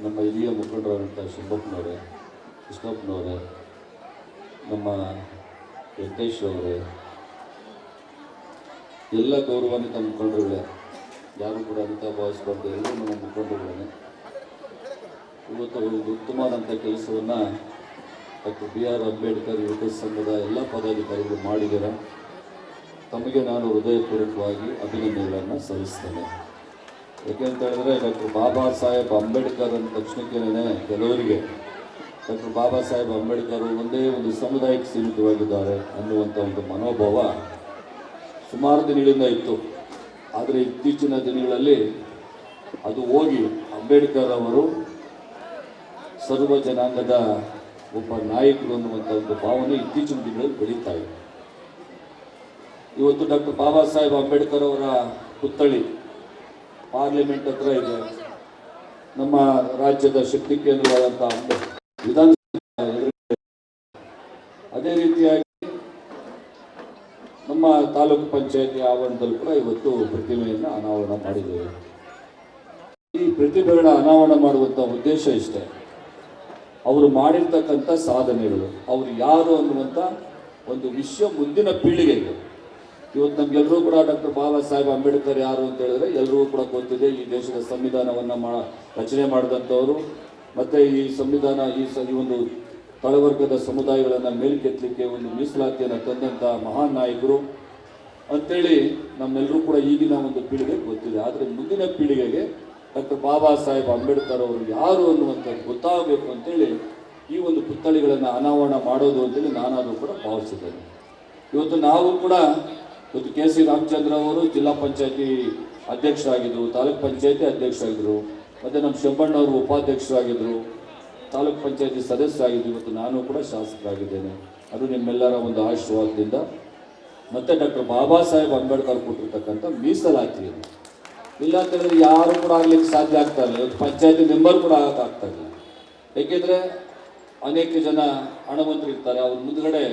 ನಮ್ಮ ಹಿರಿಯ ಮುಖಂಡರಾದಂಥ ಶಿವಪ್ಪನವರೇ, ಕೃಷ್ಣಪ್ಪನವರೇ, ನಮ್ಮ ವೆಂಕಟೇಶ್ವರವರೇ, ಎಲ್ಲ ಗೌರವಾನ್ವಿತ ಮುಖಂಡರುಗಳೇ, ಯಾರು ಕೂಡ ಅನಿತಾ ಭಾವಿಸಬಾರ್ದು, ಎಲ್ಲರೂ ನಮ್ಮ ಮುಖಂಡರುಗಳೇ. ಇವತ್ತು ಒಂದು ಉತ್ತಮವಾದಂಥ ಕೆಲಸವನ್ನು ಡಾಕ್ಟರ್ B.R. ಅಂಬೇಡ್ಕರ್ ಯುವಕ ಸಂಘದ ಎಲ್ಲ ಪದಾಧಿಕಾರಿಗಳು ಮಾಡಿದ್ದಾರೆ. ತಮಗೆ ನಾನು ಹೃದಯಪೂರ್ವಕವಾಗಿ ಅಭಿನಂದನೆಗಳನ್ನು ಸಲ್ಲಿಸ್ತೇನೆ. ಯಾಕೆಂತ ಹೇಳಿದ್ರೆ ಡಾಕ್ಟರ್ ಬಾಬಾ ಸಾಹೇಬ್ ಅಂಬೇಡ್ಕರ್ ಅಂದ ತಕ್ಷಣಕ್ಕೇನೆ ಕೆಲವರಿಗೆ ಡಾಕ್ಟರ್ ಬಾಬಾ ಸಾಹೇಬ್ ಅಂಬೇಡ್ಕರ್ ಒಂದೇ ಒಂದು ಸಮುದಾಯಕ್ಕೆ ಸೀಮಿತವಾಗಿದ್ದಾರೆ ಅನ್ನುವಂಥ ಒಂದು ಮನೋಭಾವ ಸುಮಾರು ದಿನಗಳಿಂದ ಇತ್ತು. ಆದರೆ ಇತ್ತೀಚಿನ ದಿನಗಳಲ್ಲಿ ಅದು ಹೋಗಿ ಅಂಬೇಡ್ಕರ್ ಅವರು ಸರ್ವ ಜನಾಂಗದ ಒಬ್ಬ ನಾಯಕರು ಅನ್ನುವಂಥ ಒಂದು ಭಾವನೆ ಇತ್ತೀಚಿನ ದಿನಗಳಲ್ಲಿ ಬೆಳೀತಾ ಇದೆ. ಇವತ್ತು ಡಾಕ್ಟರ್ ಬಾಬಾ ಸಾಹೇಬ್ ಅಂಬೇಡ್ಕರ್ ಅವರ ಪುತ್ಥಳಿ ಪಾರ್ಲಿಮೆಂಟ್ ಹತ್ರ ಇದೆ. ನಮ್ಮ ರಾಜ್ಯದ ಶಕ್ತಿ ಕೇಂದ್ರವಾದಂಥ ವಿಧಾನಸಭೆ, ಅದೇ ರೀತಿಯಾಗಿ ನಮ್ಮ ತಾಲೂಕು ಪಂಚಾಯತಿ ಆವರಣದಲ್ಲಿ ಕೂಡ ಇವತ್ತು ಪ್ರತಿಮೆಯನ್ನು ಅನಾವರಣ ಮಾಡಿದ್ದೇವೆ. ಈ ಪ್ರತಿಭೆಗಳ ಅನಾವರಣ ಮಾಡುವಂಥ ಉದ್ದೇಶ ಇಷ್ಟೇ, ಅವರು ಮಾಡಿರ್ತಕ್ಕಂಥ ಸಾಧನೆಗಳು, ಅವರು ಯಾರು ಅನ್ನುವಂಥ ಒಂದು ವಿಷಯ ಮುಂದಿನ ಪೀಳಿಗೆಗೆ. ಇವತ್ತು ನಮಗೆಲ್ಲರೂ ಕೂಡ ಡಾಕ್ಟರ್ ಬಾಬಾ ಸಾಹೇಬ್ ಅಂಬೇಡ್ಕರ್ ಯಾರು ಅಂತ ಹೇಳಿದ್ರೆ ಎಲ್ಲರಿಗೂ ಕೂಡ ಗೊತ್ತಿದೆ. ಈ ದೇಶದ ಸಂವಿಧಾನವನ್ನು ರಚನೆ ಮಾಡಿದಂಥವರು, ಮತ್ತು ಈ ಸಂವಿಧಾನ ಈ ಒಂದು ತಳವರ್ಗದ ಸಮುದಾಯಗಳನ್ನು ಮೇಲ್ಕೆತ್ತಲಿಕ್ಕೆ ಒಂದು ಮೀಸಲಾತಿಯನ್ನು ತಂದಂಥ ಮಹಾನ್ ನಾಯಕರು ಅಂಥೇಳಿ ನಮ್ಮೆಲ್ಲರೂ ಕೂಡ ಈಗಿನ ಒಂದು ಪೀಳಿಗೆಗೆ ಗೊತ್ತಿದೆ. ಆದರೆ ಮುಂದಿನ ಪೀಳಿಗೆಗೆ ಡಾಕ್ಟರ್ ಬಾಬಾ ಸಾಹೇಬ್ ಅಂಬೇಡ್ಕರ್ ಅವರು ಯಾರು ಅನ್ನುವಂಥದ್ದು ಗೊತ್ತಾಗಬೇಕು ಅಂತೇಳಿ ಈ ಒಂದು ಪುತ್ಥಳಿಗಳನ್ನು ಅನಾವರಣ ಮಾಡೋದು ಅಂತೇಳಿ ನಾನಾದರೂ ಕೂಡ ಭಾವಿಸಿದ್ದೇನೆ. ಇವತ್ತು ನಾವು ಕೂಡ ಇವತ್ತು ಕೆ.ಸಿ. ರಾಮಚಂದ್ರ ಅವರು ಜಿಲ್ಲಾ ಪಂಚಾಯತಿ ಅಧ್ಯಕ್ಷರಾಗಿದ್ದರು, ತಾಲೂಕ್ ಪಂಚಾಯತಿ ಅಧ್ಯಕ್ಷರಾಗಿದ್ದರು, ಮತ್ತು ನಮ್ಮ ಶಂಬಣ್ಣವರು ಉಪಾಧ್ಯಕ್ಷರಾಗಿದ್ದರು, ತಾಲೂಕ್ ಪಂಚಾಯತಿ ಸದಸ್ಯರಾಗಿದ್ದರು. ಇವತ್ತು ನಾನು ಕೂಡ ಶಾಸಕರಾಗಿದ್ದೇನೆ. ಅದು ನಿಮ್ಮೆಲ್ಲರ ಒಂದು ಆಶೀರ್ವಾದದಿಂದ. ಮತ್ತು ಡಾಕ್ಟರ್ ಬಾಬಾ ಸಾಹೇಬ್ ಅಂಬೇಡ್ಕರ್ ಕೊಟ್ಟಿರ್ತಕ್ಕಂಥ ಮೀಸಲಾತಿಯನ್ನು ಇಲ್ಲ ಅಂತ ಹೇಳಿದ್ರೆ ಯಾರು ಕೂಡ ಆಗ್ಲಿಕ್ಕೆ ಸಾಧ್ಯ ಆಗ್ತಾ ಇಲ್ಲ. ಇವತ್ತು ಪಂಚಾಯತಿ ಮೆಂಬರ್ ಕೂಡ ಆಗೋಕ್ಕಾಗ್ತಾ ಇಲ್ಲ. ಏಕೆಂದರೆ ಅನೇಕ ಜನ ಹಣವಂತರು ಇರ್ತಾರೆ, ಅವ್ರ ಮುಂದ್ಗಡೆ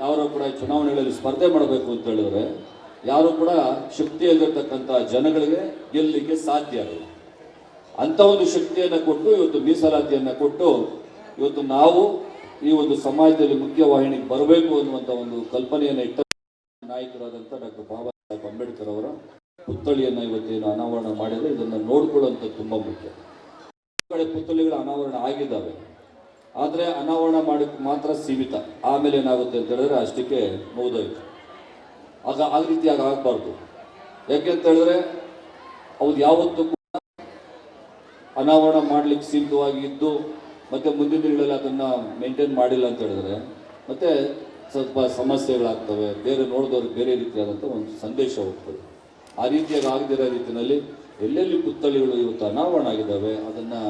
ಯಾರು ಕೂಡ ಚುನಾವಣೆಗಳಲ್ಲಿ ಸ್ಪರ್ಧೆ ಮಾಡಬೇಕು ಅಂತ ಹೇಳಿದ್ರೆ ಯಾರು ಕೂಡ ಶಕ್ತಿಯಲ್ಲಿರ್ತಕ್ಕಂಥ ಜನಗಳಿಗೆ ಗೆಲ್ಲಲಿಕ್ಕೆ ಸಾಧ್ಯ ಆಗಲ್ಲ. ಅಂಥ ಒಂದು ಶಕ್ತಿಯನ್ನು ಕೊಟ್ಟು ಇವತ್ತು ಮೀಸಲಾತಿಯನ್ನು ಕೊಟ್ಟು ಇವತ್ತು ನಾವು ಈ ಒಂದು ಸಮಾಜದಲ್ಲಿ ಮುಖ್ಯವಾಹಿನಿಗೆ ಬರಬೇಕು ಅನ್ನುವಂಥ ಒಂದು ಕಲ್ಪನೆಯನ್ನು ಇಟ್ಟ ನಾಯಕರಾದಂಥ ಡಾಕ್ಟರ್ ಬಾಬಾ ಸಾಹೇಬ್ ಅಂಬೇಡ್ಕರ್ ಅವರ ಪುತ್ಥಳಿಯನ್ನು ಇವತ್ತೇನು ಅನಾವರಣ ಮಾಡಿದರೆ ಇದನ್ನು ನೋಡ್ಕೊಳ್ಳುವಂಥದ್ದು ತುಂಬ ಮುಖ್ಯ. ಕಡೆ ಪುತ್ಥಳಿಗಳ ಅನಾವರಣ ಆಗಿದ್ದಾವೆ, ಆದರೆ ಅನಾವರಣ ಮಾಡೋಕ್ಕೆ ಮಾತ್ರ ಸೀಮಿತ. ಆಮೇಲೆ ಏನಾಗುತ್ತೆ ಅಂತ ಹೇಳಿದ್ರೆ ಅಷ್ಟಕ್ಕೆ ಮುಗಿದೋಯ್ತು. ಆ ರೀತಿಯಾಗಿ ಆಗಬಾರ್ದು. ಯಾಕೆಂತ ಹೇಳಿದ್ರೆ ಅವ್ರು ಯಾವತ್ತೂ ಕೂಡ ಅನಾವರಣ ಮಾಡಲಿಕ್ಕೆ ಸೀಮಿತವಾಗಿ ಇದ್ದು ಮತ್ತು ಮುಂದಿನ ದಿನಗಳಲ್ಲಿ ಅದನ್ನು ಮೇಂಟೈನ್ ಮಾಡಿಲ್ಲ ಅಂತ ಹೇಳಿದ್ರೆ ಮತ್ತೆ ಸ್ವಲ್ಪ ಸಮಸ್ಯೆಗಳಾಗ್ತವೆ, ಬೇರೆ ನೋಡಿದವ್ರಿಗೆ ಬೇರೆ ರೀತಿಯಾದಂಥ ಒಂದು ಸಂದೇಶ ಹೋಗ್ತದೆ. ಆ ರೀತಿಯಾಗಿ ಆಗದಿರೋ ರೀತಿಯಲ್ಲಿ ಎಲ್ಲೆಲ್ಲಿ ಪುತ್ಥಳಿಗಳು ಇವತ್ತು ಅನಾವರಣ ಆಗಿದ್ದಾವೆ ಅದನ್ನು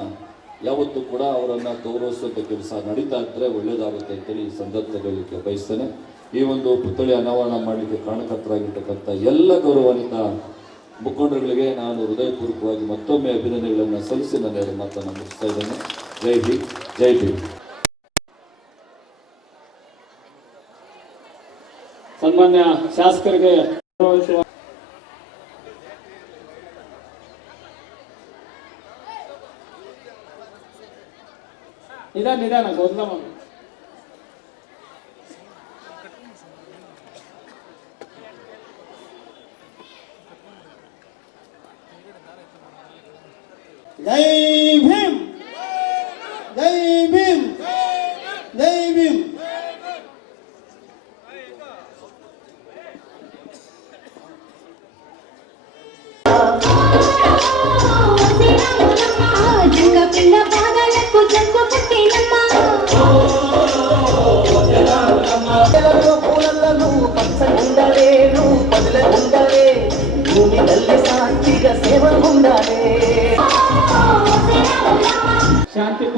ಯಾವತ್ತೂ ಕೂಡ ಅವರನ್ನು ಗೌರವಿಸುವಂಥ ಕೆಲಸ ನಡೀತಾ ಇದ್ದರೆ ಒಳ್ಳೆಯದಾಗುತ್ತೆ ಅಂತೇಳಿ ಈ ಸಂದರ್ಭದಲ್ಲಿ ಬಯಸ್ತೇನೆ. ಈ ಒಂದು ಪುತ್ಥಳಿ ಅನಾವರಣ ಮಾಡಲಿಕ್ಕೆ ಕಾರಣಕರ್ತರಾಗಿರ್ತಕ್ಕಂಥ ಎಲ್ಲ ಗೌರವಾನ್ವಿತ ಮುಖಂಡರುಗಳಿಗೆ ನಾನು ಹೃದಯಪೂರ್ವಕವಾಗಿ ಮತ್ತೊಮ್ಮೆ ಅಭಿನಂದನೆಗಳನ್ನು ಸಲ್ಲಿಸಿ ನನ್ನ ಮಾತನ್ನು ಮುಗಿಸ್ತಾ ಇದ್ದೇನೆ. ಜೈ ಭೀಮ್, ಜೈ ಭೀಮ್. ಸನ್ಮಾನ್ಯ ಶಾಸಕರಿಗೆ ನಿಧಾನ ಗೊಂದಲ ಮಾಡಿ. ಜೈ ಭೀಮ್, ಜೈ ಭೀಮ್, ಜೈ ಭೀಮ್. ಜಂಗ ಪಿಂಗ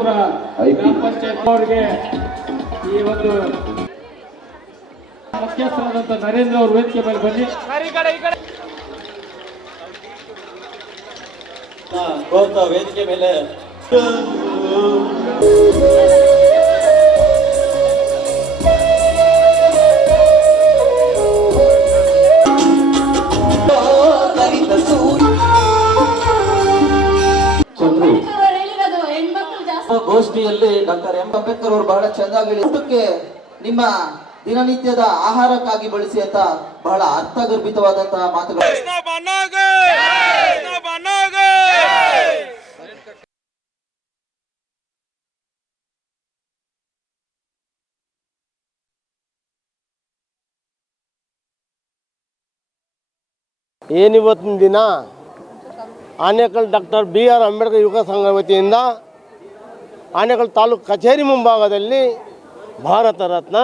ಶಿಕಾರಿಪುರ ಗ್ರಾಮ ಪಂಚಾಯತ್ ಅವರಿಗೆ ಈ ಒಂದು ಮುಖ್ಯಸ್ಥರಾದಂಥ ನರೇಂದ್ರ ಅವರು ವೇದಿಕೆ ಮೇಲೆ ಬನ್ನಿ. ವೇದಿಕೆ ಮೇಲೆ ಗೋಷ್ಠಿಯಲ್ಲಿ ಡಾಕ್ಟರ್ ಎಂ ಅಂಬೇಡ್ಕರ್ ಅವರು ಬಹಳ ಚೆನ್ನಾಗಿ ಊಟಕ್ಕೆ ನಿಮ್ಮ ದಿನನಿತ್ಯದ ಆಹಾರಕ್ಕಾಗಿ ಬಳಸಿ ಅಂತ ಬಹಳ ಅರ್ಥಗರ್ಭಿತವಾದಂತಹ ಮಾತುಗಳು. ಏನಿವತ್ತಿನ ದಿನ ಆನೇಕಲ್ ಡಾಕ್ಟರ್ BR ಅಂಬೇಡ್ಕರ್ ಯುವಕ ಸಂಘ ವತಿಯಿಂದ ಆನೇಕಲ್ ತಾಲೂಕು ಕಚೇರಿ ಮುಂಭಾಗದಲ್ಲಿ ಭಾರತ ರತ್ನ,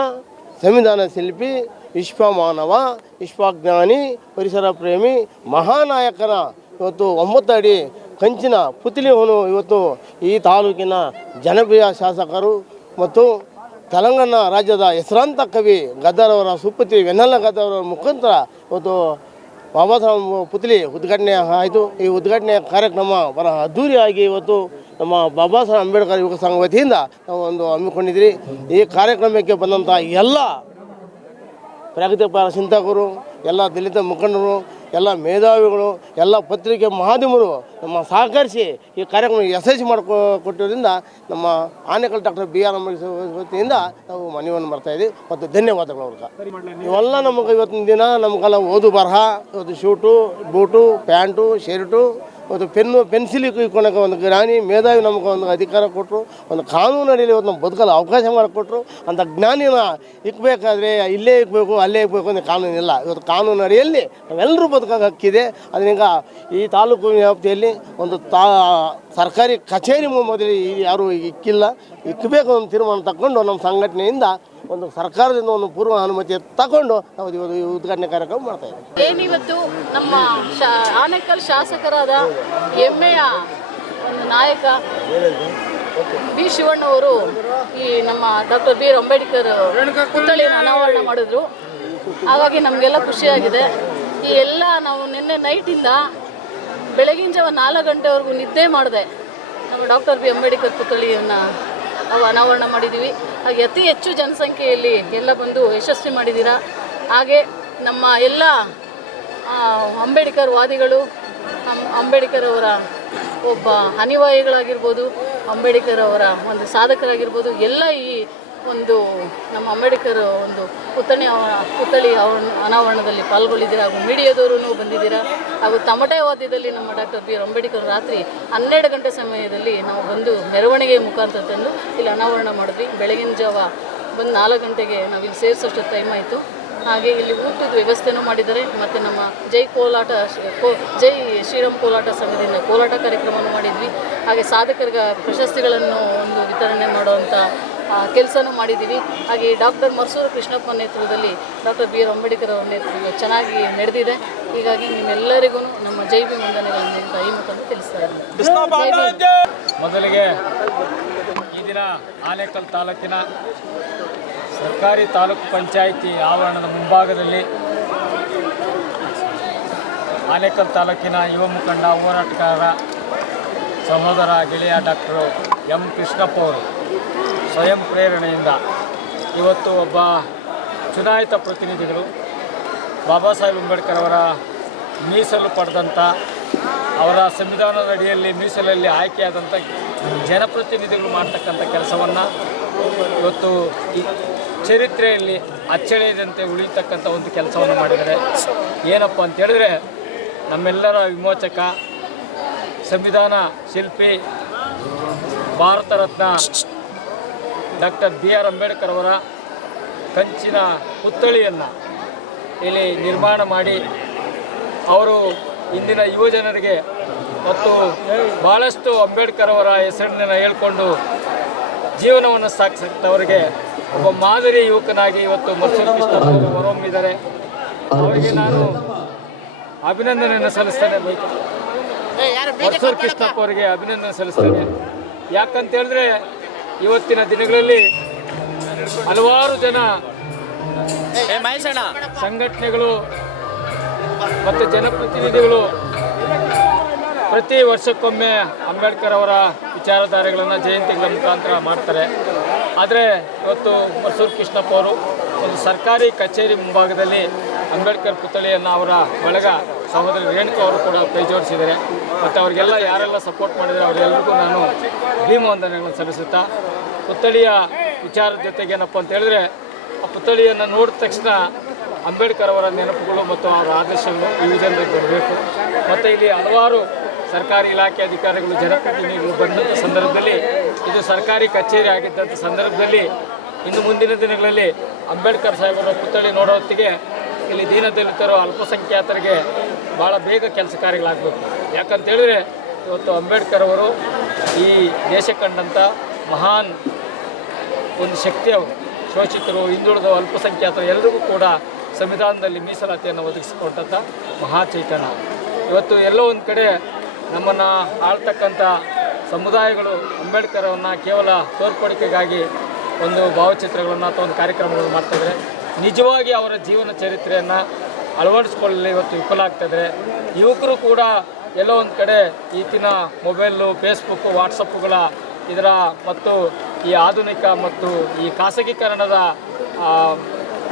ಸಂವಿಧಾನ ಶಿಲ್ಪಿ, ವಿಶ್ವಮಾನವ, ವಿಶ್ವಜ್ಞಾನಿ, ಪರಿಸರ ಪ್ರೇಮಿ, ಮಹಾನಾಯಕನ ಇವತ್ತು 9 ಅಡಿ ಕಂಚಿನ ಪುತ್ಲಿಯನ್ನು ಇವತ್ತು ಈ ತಾಲೂಕಿನ ಜನಪ್ರಿಯ ಶಾಸಕರು ಮತ್ತು ತೆಲಂಗಾಣ ರಾಜ್ಯದ ಹೆಸರಾಂತ ಕವಿ ಗದ್ದರವರ ಸುಪುತ್ರಿ ವೆನ್ನಲ್ಲ ಗದ್ದರವರ ಮುಖಾಂತರ ಇವತ್ತು ಬಾಬಾ ಸಾಹೇಬ್ ಪುತ್ಲಿ ಉದ್ಘಾಟನೆ ಆಯಿತು. ಈ ಉದ್ಘಾಟನೆ ಕಾರ್ಯಕ್ರಮ ಬಹಳ ಅದ್ಧೂರಿಯಾಗಿ ಇವತ್ತು ನಮ್ಮ ಬಾಬಾ ಸಾಹೇಬ್ ಅಂಬೇಡ್ಕರ್ ಯುವಕ ಸಂಘ ವತಿಯಿಂದ ನಾವು ಒಂದು ಹಮ್ಮಿಕೊಂಡಿದ್ರಿ. ಈ ಕಾರ್ಯಕ್ರಮಕ್ಕೆ ಬಂದಂಥ ಎಲ್ಲ ಪ್ರಗತಿಪರ ಚಿಂತಕರು, ಎಲ್ಲ ದಲಿತ ಮುಖಂಡರು, ಎಲ್ಲ ಮೇಧಾವಿಗಳು, ಎಲ್ಲ ಪತ್ರಿಕೆ ಮಾಧ್ಯಮರು ನಮ್ಮ ಸಹಕರಿಸಿ ಈ ಕಾರ್ಯಕ್ರಮ ಯಶಸ್ವಿ ಕೊಟ್ಟಿರೋದ್ರಿಂದ ನಮ್ಮ ಆನೇಕಲ್ ಡಾಕ್ಟರ್ BR ಅಂಬೇಡ್ಕರ್ ವತಿಯಿಂದ ನಾವು ಮನವಿಯನ್ನು ಮಾಡ್ತಾಯಿದ್ದೀವಿ ಮತ್ತು ಧನ್ಯವಾದಗಳು ಅವ್ರಿಗೆ. ಇವೆಲ್ಲ ನಮಗೆ ಇವತ್ತಿನ ದಿನ ನಮಗೆಲ್ಲ ಓದು ಬರಹ, ಇವತ್ತು ಶೂಟು, ಬೂಟು, ಪ್ಯಾಂಟು, ಶರ್ಟು, ಒಂದು ಪೆನ್ನು, ಪೆನ್ಸಿಲ್ ಇಟ್ಕೊಳಕ್ಕೆ ಒಂದು ಜ್ಞಾನಿ ಮೇಧಾವಿ ನಮಗೆ ಒಂದು ಅಧಿಕಾರ ಕೊಟ್ಟರು. ಒಂದು ಕಾನೂನು ಅಡಿಯಲ್ಲಿ ಇವತ್ತು ನಮ್ಮ ಬದುಕಲು ಅವಕಾಶ ಮಾಡಿಕೊಟ್ರು. ಅಂಥ ಜ್ಞಾನಿನ ಇಕ್ಬೇಕಾದ್ರೆ ಇಲ್ಲೇ ಇಕ್ಬೇಕು, ಅಲ್ಲೇ ಇಕ್ಬೇಕು ಅಂತ ಕಾನೂನಿಲ್ಲ. ಇವತ್ತು ಕಾನೂನು ಅಡಿಯಲ್ಲಿ ನಾವೆಲ್ಲರೂ ಬದುಕೋಕೆ ಹಕ್ಕಿದೆ. ಅದನ್ನೀಗ ಈ ತಾಲೂಕು ವ್ಯಾಪ್ತಿಯಲ್ಲಿ ಒಂದು ಸರ್ಕಾರಿ ಕಚೇರಿ ಮೊದಲು ಯಾರೂ ಇಕ್ಕಿಲ್ಲ, ಇಕ್ಕಬೇಕು ಅಂತ ತೀರ್ಮಾನ ತಗೊಂಡು ನಮ್ಮ ಸಂಘಟನೆಯಿಂದ ಒಂದು ಸರ್ಕಾರದಿಂದ ಒಂದು ಪೂರ್ವ ಅನುಮತಿ ತಗೊಂಡು ನಾವು ಈ ಉದ್ಘಾಟನೆ ಕಾರ್ಯಕ್ರಮ ಮಾಡ್ತಾ ಇದ್ದೀವಿ. ಏನಿವತ್ತು ನಮ್ಮ ಆನೇಕಲ್ ಶಾಸಕರಾದ ಹೆಮ್ಮೆಯ ಒಂದು ನಾಯಕ ಬಿ ಶಿವಣ್ಣವರು ಈ ನಮ್ಮ ಡಾಕ್ಟರ್ BR ಅಂಬೇಡ್ಕರ್ ಪುತ್ಥಳಿಯನ್ನು ಅನಾವರಣ ಮಾಡಿದ್ರು. ಹಾಗಾಗಿ ನಮಗೆಲ್ಲ ಖುಷಿಯಾಗಿದೆ. ಈ ಎಲ್ಲ ನಾವು ನಿನ್ನೆ ನೈಟಿಂದ ಬೆಳಗಿನ ಜಾವ 4 ಗಂಟೆವರೆಗೂ ನಿದ್ದೆ ಮಾಡಿದೆ. ನಮ್ಮ ಡಾಕ್ಟರ್ BR ಅಂಬೇಡ್ಕರ್ ಪುತ್ಥಳಿಯನ್ನು ನಾವು ಅನಾವರಣ ಮಾಡಿದ್ದೀವಿ. ಹಾಗೆ ಅತಿ ಹೆಚ್ಚು ಜನಸಂಖ್ಯೆಯಲ್ಲಿ ಎಲ್ಲ ಬಂದು ಯಶಸ್ವಿ ಮಾಡಿದ್ದೀರಾ. ಹಾಗೆ ನಮ್ಮ ಎಲ್ಲ ಅಂಬೇಡ್ಕರ್ ವಾದಿಗಳು, ಅಂಬೇಡ್ಕರ್ ಅವರ ಒಬ್ಬ ಅನುಯಾಯಿಗಳಾಗಿರ್ಬೋದು, ಅಂಬೇಡ್ಕರ್ ಅವರ ಒಂದು ಸಾಧಕರಾಗಿರ್ಬೋದು, ಎಲ್ಲ ಈ ಒಂದು ನಮ್ಮ ಅಂಬೇಡ್ಕರ್ ಒಂದು ಪುತ್ಥಳಿ ಅನಾವರಣದಲ್ಲಿ ಪಾಲ್ಗೊಳ್ಳಿದ್ದೀರಾ. ಹಾಗೂ ಮೀಡಿಯಾದವರು ಬಂದಿದ್ದೀರಾ. ಹಾಗೂ ತಮಟೆ ವಾದ್ಯದಲ್ಲಿ ನಮ್ಮ ಡಾಕ್ಟರ್ BR ಅಂಬೇಡ್ಕರ್ ರಾತ್ರಿ 12 ಗಂಟೆ ಸಮಯದಲ್ಲಿ ನಾವು ಬಂದು ಮೆರವಣಿಗೆ ಮುಖಾಂತರ ತಂದು ಇಲ್ಲಿ ಅನಾವರಣ ಮಾಡಿದ್ವಿ. ಬೆಳಗಿನ ಜಾವ ಬಂದು 4 ಗಂಟೆಗೆ ನಾವಿಲ್ಲಿ ಸೇರಿಸೋಷ್ಟು ಟೈಮ್ ಆಯಿತು. ಹಾಗೆ ಇಲ್ಲಿ ಊಟದ ವ್ಯವಸ್ಥೆನೂ ಮಾಡಿದ್ದಾರೆ. ಮತ್ತು ನಮ್ಮ ಜೈ ಶ್ರೀರಾಮ್ ಕೋಲಾಟ ಸಂಘದಿಂದ ಕೋಲಾಟ ಕಾರ್ಯಕ್ರಮವನ್ನು ಮಾಡಿದ್ವಿ. ಹಾಗೆ ಸಾಧಕರಿಗೆ ಪ್ರಶಸ್ತಿಗಳನ್ನು ಒಂದು ವಿತರಣೆ ಮಾಡುವಂಥ ಕೆಲಸನೂ ಮಾಡಿದ್ದೀವಿ. ಹಾಗೆ ಡಾಕ್ಟರ್ ಮರ್ಸೂರು ಕೃಷ್ಣಪ್ಪ ನೇತೃತ್ವದಲ್ಲಿ ಡಾಕ್ಟರ್ BR ಅಂಬೇಡ್ಕರ್ ಅವರ ನೇತೃತ್ವ ಚೆನ್ನಾಗಿ ನಡೆದಿದೆ. ಹೀಗಾಗಿ ನಿಮ್ಮೆಲ್ಲರಿಗೂ ನಮ್ಮ ಜೈ ಭೀಮ್ ವಂದನೆಗಳನ್ನು ಈ ಮುಖಾಂತರ ತಿಳಿಸ್ತಾ ಇದ್ದೀನಿ. ಮೊದಲಿಗೆ ಈ ದಿನ ಆನೇಕಲ್ ತಾಲೂಕಿನ ಸರ್ಕಾರಿ ತಾಲೂಕು ಪಂಚಾಯಿತಿ ಆವರಣದ ಮುಂಭಾಗದಲ್ಲಿ ಆನೇಕಲ್ ತಾಲೂಕಿನ ಯುವ ಮುಖಂಡ, ಹೋರಾಟಗಾರ, ಸಹೋದರ, ಗೆಳೆಯ ಡಾಕ್ಟರ್ ಎಂ ಕೃಷ್ಣಪ್ಪ ಅವರು ಸ್ವಯಂ ಪ್ರೇರಣೆಯಿಂದ ಇವತ್ತು ಒಬ್ಬ ಚುನಾಯಿತ ಪ್ರತಿನಿಧಿಗಳು ಬಾಬಾ ಸಾಹೇಬ್ ಅಂಬೇಡ್ಕರ್ ಅವರ ಮೀಸಲು ಪಡೆದಂಥ, ಅವರ ಸಂವಿಧಾನದ ಅಡಿಯಲ್ಲಿ ಮೀಸಲಲ್ಲಿ ಆಯ್ಕೆಯಾದಂಥ ಜನಪ್ರತಿನಿಧಿಗಳು ಮಾಡ್ತಕ್ಕಂಥ ಕೆಲಸವನ್ನು ಇವತ್ತು ಚರಿತ್ರೆಯಲ್ಲಿ ಅಚ್ಚಳಿಯದಂತೆ ಉಳಿತಕ್ಕಂಥ ಒಂದು ಕೆಲಸವನ್ನು ಮಾಡಿದ್ದಾರೆ. ಏನಪ್ಪ ಅಂತೇಳಿದ್ರೆ, ನಮ್ಮೆಲ್ಲರ ವಿಮೋಚಕ, ಸಂವಿಧಾನ ಶಿಲ್ಪಿ, ಭಾರತ ರತ್ನ ಡಾಕ್ಟರ್ BR ಅಂಬೇಡ್ಕರ್ ಅವರ ಕಂಚಿನ ಪುತ್ಥಳಿಯನ್ನು ಇಲ್ಲಿ ನಿರ್ಮಾಣ ಮಾಡಿ ಅವರು ಇಂದಿನ ಯುವಜನರಿಗೆ ಮತ್ತು ಭಾಳಷ್ಟು ಅಂಬೇಡ್ಕರ್ ಅವರ ಹೆಸರನ್ನು ಹೇಳ್ಕೊಂಡು ಜೀವನವನ್ನು ಸಾಗಿಸಿದವರಿಗೆ ಒಬ್ಬ ಮಾದರಿ ಯುವಕನಾಗಿ ಇವತ್ತು ಮರ್ಸೂರು ಕೃಷ್ಣಪ್ಪ ಅವರು ಹೊರಹೊಮ್ಮಿದ್ದಾರೆ. ಅವರಿಗೆ ನಾನು ಅಭಿನಂದನೆಯನ್ನು ಸಲ್ಲಿಸ್ತೇನೆ. ಮರ್ಸೂರು ಕೃಷ್ಣಪ್ಪ ಅವರಿಗೆ ಅಭಿನಂದನೆ ಸಲ್ಲಿಸ್ತೇನೆ. ಯಾಕಂತ ಹೇಳಿದ್ರೆ ಇವತ್ತಿನ ದಿನಗಳಲ್ಲಿ ಹಲವಾರು ಜನ ಸಂಘಟನೆಗಳು ಮತ್ತು ಜನಪ್ರತಿನಿಧಿಗಳು ಪ್ರತಿ ವರ್ಷಕ್ಕೊಮ್ಮೆ ಅಂಬೇಡ್ಕರ್ ಅವರ ವಿಚಾರಧಾರೆಗಳನ್ನು ಜಯಂತಿಗಳ ಮುಖಾಂತರ ಮಾಡ್ತಾರೆ. ಆದರೆ ಇವತ್ತು ಮಸೂರ್ ಕೃಷ್ಣಪ್ಪ ಅವರು ಒಂದು ಸರ್ಕಾರಿ ಕಚೇರಿ ಮುಂಭಾಗದಲ್ಲಿ ಅಂಬೇಡ್ಕರ್ ಪುತ್ಥಳಿಯನ್ನು ಅವರ ಬಳಗ ಸಹೋದರಿ ರೇಣುಕಾ ಅವರು ಕೂಡ ಕೈ ಜೋಡಿಸಿದ್ದಾರೆ. ಮತ್ತು ಅವರಿಗೆಲ್ಲ ಯಾರೆಲ್ಲ ಸಪೋರ್ಟ್ ಮಾಡಿದರೆ ಅವರೆಲ್ಲರಿಗೂ ನಾನು ಭೀಮವಂದನೆಗಳನ್ನು ಸಲ್ಲಿಸುತ್ತಾ, ಪುತ್ಥಳಿಯ ವಿಚಾರದ ಜೊತೆಗೆ ಏನಪ್ಪ ಅಂತ ಹೇಳಿದ್ರೆ ಆ ಪುತ್ಥಳಿಯನ್ನು ನೋಡಿದ ತಕ್ಷಣ ಅಂಬೇಡ್ಕರ್ ಅವರ ನೆನಪುಗಳು ಮತ್ತು ಅವರ ಆದರ್ಶಗಳು ಯುವ ಜನರಿಗೆ ಬರಬೇಕು. ಮತ್ತು ಇಲ್ಲಿ ಹಲವಾರು ಸರ್ಕಾರಿ ಇಲಾಖೆ ಅಧಿಕಾರಿಗಳು ಜನಪ್ರತಿನಿಧಿಗಳು ಬಂದಂಥ ಸಂದರ್ಭದಲ್ಲಿ ಇದು ಸರ್ಕಾರಿ ಕಚೇರಿ ಆಗಿದ್ದಂಥ ಸಂದರ್ಭದಲ್ಲಿ ಇನ್ನು ಮುಂದಿನ ದಿನಗಳಲ್ಲಿ ಅಂಬೇಡ್ಕರ್ ಸಾಹೇಬರ ಪುತ್ಥಳಿ ನೋಡೋ ಹೊತ್ತಿಗೆ ಇಲ್ಲಿ ದೀನದಲಿತರು ಅಲ್ಪಸಂಖ್ಯಾತರಿಗೆ ಭಾಳ ಬೇಗ ಕೆಲಸ ಕಾರ್ಯಗಳಾಗಬೇಕು. ಯಾಕಂತ ಹೇಳಿದ್ರೆ ಇವತ್ತು ಅಂಬೇಡ್ಕರ್ ಅವರು ಈ ದೇಶ ಕಂಡಂಥ ಮಹಾನ್ ಒಂದು ಶಕ್ತಿ ಅವರು. ಶೋಷಿತರು, ಹಿಂದುಳಿದ, ಅಲ್ಪಸಂಖ್ಯಾತರು ಎಲ್ಲರಿಗೂ ಕೂಡ ಸಂವಿಧಾನದಲ್ಲಿ ಮೀಸಲಾತಿಯನ್ನು ಒದಗಿಸಿಕೊಟ್ಟಂಥ ಮಹಾ ಚೈತನ್ಯ. ಇವತ್ತು ಎಲ್ಲೋ ಒಂದು ಕಡೆ ನಮ್ಮನ್ನು ಆಳ್ತಕ್ಕಂಥ ಸಮುದಾಯಗಳು ಅಂಬೇಡ್ಕರ್ ಅವರನ್ನು ಕೇವಲ ತೋರ್ಪಡಿಕೆಗಾಗಿ ಒಂದು ಭಾವಚಿತ್ರಗಳನ್ನು ಅಥವಾ ಒಂದು ಕಾರ್ಯಕ್ರಮಗಳನ್ನು ಮಾಡ್ತಾಯಿದ್ದಾರೆ. ನಿಜವಾಗಿ ಅವರ ಜೀವನ ಚರಿತ್ರೆಯನ್ನು ಅಳವಡಿಸ್ಕೊಳ್ಳಲು ಇವತ್ತು ವಿಫಲ ಆಗ್ತಾಯಿದ್ದಾರೆ. ಯುವಕರು ಕೂಡ ಎಲ್ಲೋ ಒಂದು ಕಡೆ ಈತಿನ ಮೊಬೈಲು, ಫೇಸ್ಬುಕ್ಕು, ವಾಟ್ಸಪ್ಪುಗಳ ಇದರ ಮತ್ತು ಈ ಆಧುನಿಕ ಮತ್ತು ಈ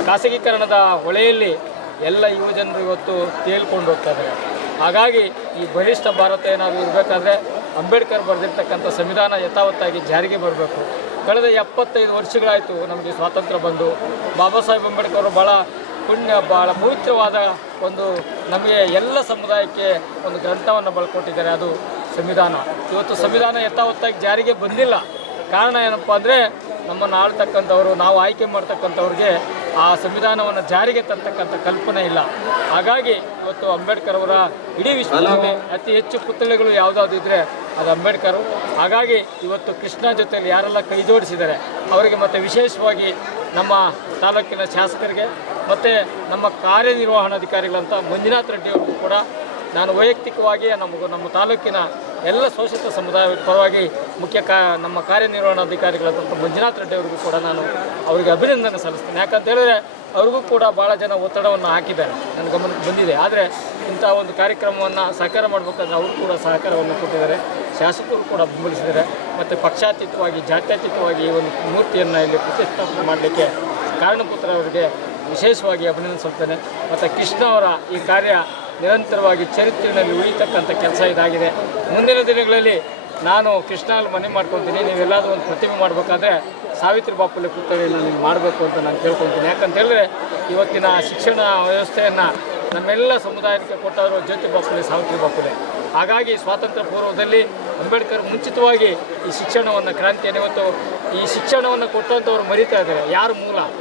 ಖಾಸಗೀಕರಣದ ಹೊಳೆಯಲ್ಲಿ ಎಲ್ಲ ಯುವ ಜನರು ಇವತ್ತು ತೇಲ್ಕೊಂಡು ಹೋಗ್ತಾ ಇದ್ದಾರೆ. ಹಾಗಾಗಿ ಈ ಬಲಿಷ್ಠ ಭಾರತ ಏನಾದರೂ ಇರಬೇಕಾದ್ರೆ ಅಂಬೇಡ್ಕರ್ ಬರೆದಿರ್ತಕ್ಕಂಥ ಸಂವಿಧಾನ ಯಥಾವತ್ತಾಗಿ ಜಾರಿಗೆ ಬರಬೇಕು. ಕಳೆದ 75 ವರ್ಷಗಳಾಯಿತು ನಮಗೆ ಸ್ವಾತಂತ್ರ್ಯ ಬಂದು. ಬಾಬಾ ಸಾಹೇಬ್ ಅಂಬೇಡ್ಕರ್ ಅವರು ಭಾಳ ಪವಿತ್ರವಾದ ಒಂದು ನಮಗೆ ಎಲ್ಲ ಸಮುದಾಯಕ್ಕೆ ಒಂದು ಗ್ರಂಥವನ್ನು ಬಳಕೊಟ್ಟಿದ್ದಾರೆ, ಅದು ಸಂವಿಧಾನ. ಇವತ್ತು ಸಂವಿಧಾನ ಯಥಾವತ್ತಾಗಿ ಜಾರಿಗೆ ಬಂದಿಲ್ಲ. ಕಾರಣ ಏನಪ್ಪ ಅಂದರೆ ನಮ್ಮನ್ನು ಆಳ್ತಕ್ಕಂಥವ್ರು, ನಾವು ಆಯ್ಕೆ ಮಾಡ್ತಕ್ಕಂಥವ್ರಿಗೆ ಆ ಸಂವಿಧಾನವನ್ನು ಜಾರಿಗೆ ತರ್ತಕ್ಕಂಥ ಕಲ್ಪನೆ ಇಲ್ಲ. ಹಾಗಾಗಿ ಇವತ್ತು ಅಂಬೇಡ್ಕರ್ ಅವರ ಇಡೀ ವಿಶ್ವದಲ್ಲಿ ಅತಿ ಹೆಚ್ಚು ಪುತ್ಥಳಿಗಳು ಯಾವುದಾದ್ರು ಇದ್ದರೆ ಅದು ಅಂಬೇಡ್ಕರು. ಹಾಗಾಗಿ ಇವತ್ತು ಕೃಷ್ಣ ಜೊತೆಯಲ್ಲಿ ಯಾರೆಲ್ಲ ಕೈ ಜೋಡಿಸಿದ್ದಾರೆ ಅವರಿಗೆ, ಮತ್ತು ವಿಶೇಷವಾಗಿ ನಮ್ಮ ತಾಲೂಕಿನ ಶಾಸಕರಿಗೆ ಮತ್ತು ನಮ್ಮ ಕಾರ್ಯನಿರ್ವಹಣಾಧಿಕಾರಿಗಳಂತ ಮಂಜುನಾಥ್ ರೆಡ್ಡಿ ಅವ್ರಿಗೂ ಕೂಡ ನಾನು ವೈಯಕ್ತಿಕವಾಗಿ ನಮ್ಮ ತಾಲೂಕಿನ ಎಲ್ಲ ಶೋಷಿತ ಸಮುದಾಯ ಪರವಾಗಿ ನಮ್ಮ ಕಾರ್ಯನಿರ್ವಹಣಾಧಿಕಾರಿಗಳಾದಂಥ ಮಂಜುನಾಥ್ ರೆಡ್ಡಿ ಅವರಿಗೂ ಕೂಡ ನಾನು ಅವರಿಗೆ ಅಭಿನಂದನೆ ಸಲ್ಲಿಸ್ತೇನೆ. ಯಾಕಂತ ಹೇಳಿದ್ರೆ ಅವ್ರಿಗೂ ಕೂಡ ಭಾಳ ಜನ ಒತ್ತಡವನ್ನು ಹಾಕಿದ್ದಾರೆ, ನನ್ನ ಗಮನಕ್ಕೆ ಬಂದಿದೆ. ಆದರೆ ಇಂಥ ಒಂದು ಕಾರ್ಯಕ್ರಮವನ್ನು ಸಹಕಾರ ಮಾಡಬೇಕಾದ್ರೆ ಅವರು ಕೂಡ ಸಹಕಾರವನ್ನು ಕೊಟ್ಟಿದ್ದಾರೆ, ಶಾಸಕರು ಕೂಡ ಬೆಂಬಲಿಸಿದ್ದಾರೆ. ಮತ್ತು ಪಕ್ಷಾತೀತವಾಗಿ, ಜಾತ್ಯತೀತವಾಗಿ ಈ ಒಂದು ಮೂರ್ತಿಯನ್ನು ಇಲ್ಲಿ ಪ್ರತಿಷ್ಠಾಪನೆ ಮಾಡಲಿಕ್ಕೆ ಕಾರಣಪುತ್ರವರಿಗೆ ವಿಶೇಷವಾಗಿ ಅಭಿನಂದನೆ ಸಲ್ಲಿಸ್ತೇನೆ. ಮತ್ತು ಕೃಷ್ಣ ಅವರ ಈ ಕಾರ್ಯ ನಿರಂತರವಾಗಿ ಚರಿತ್ರೆಯಲ್ಲಿ ಉಳಿತಕ್ಕಂಥ ಕೆಲಸ ಇದಾಗಿದೆ. ಮುಂದಿನ ದಿನಗಳಲ್ಲಿ ನಾನು ಕೃಷ್ಣಲ್ಲಿ ಮನೆ ಮಾಡ್ಕೊತೀನಿ, ನೀವೆಲ್ಲಾದರೂ ಒಂದು ಪ್ರತಿಮೆ ಮಾಡಬೇಕಾದ್ರೆ ಸಾವಿತ್ರಿ ಬಾಪುಲೆ ಪುತ್ಥಳಿಯನ್ನು ನೀವು ಮಾಡಬೇಕು ಅಂತ ನಾನು ಕೇಳ್ಕೊತೀನಿ. ಯಾಕಂತ ಹೇಳಿದ್ರೆ ಇವತ್ತಿನ ಶಿಕ್ಷಣ ವ್ಯವಸ್ಥೆಯನ್ನು ನಮ್ಮೆಲ್ಲ ಸಮುದಾಯಕ್ಕೆ ಕೊಟ್ಟವರು ಜ್ಯೋತಿ ಬಾಪುಲೆ, ಸಾವಿತ್ರಿ ಬಾಪುಲೆ. ಹಾಗಾಗಿ ಸ್ವಾತಂತ್ರ್ಯ ಪೂರ್ವದಲ್ಲಿ ಅಂಬೇಡ್ಕರ್ ಮುಂಚಿತವಾಗಿ ಈ ಶಿಕ್ಷಣವನ್ನು, ಕ್ರಾಂತಿಯನ್ನು, ಇವತ್ತು ಈ ಶಿಕ್ಷಣವನ್ನು ಕೊಟ್ಟಂಥವ್ರು ಮರೀತಾ ಇದ್ದಾರೆ. ಯಾರು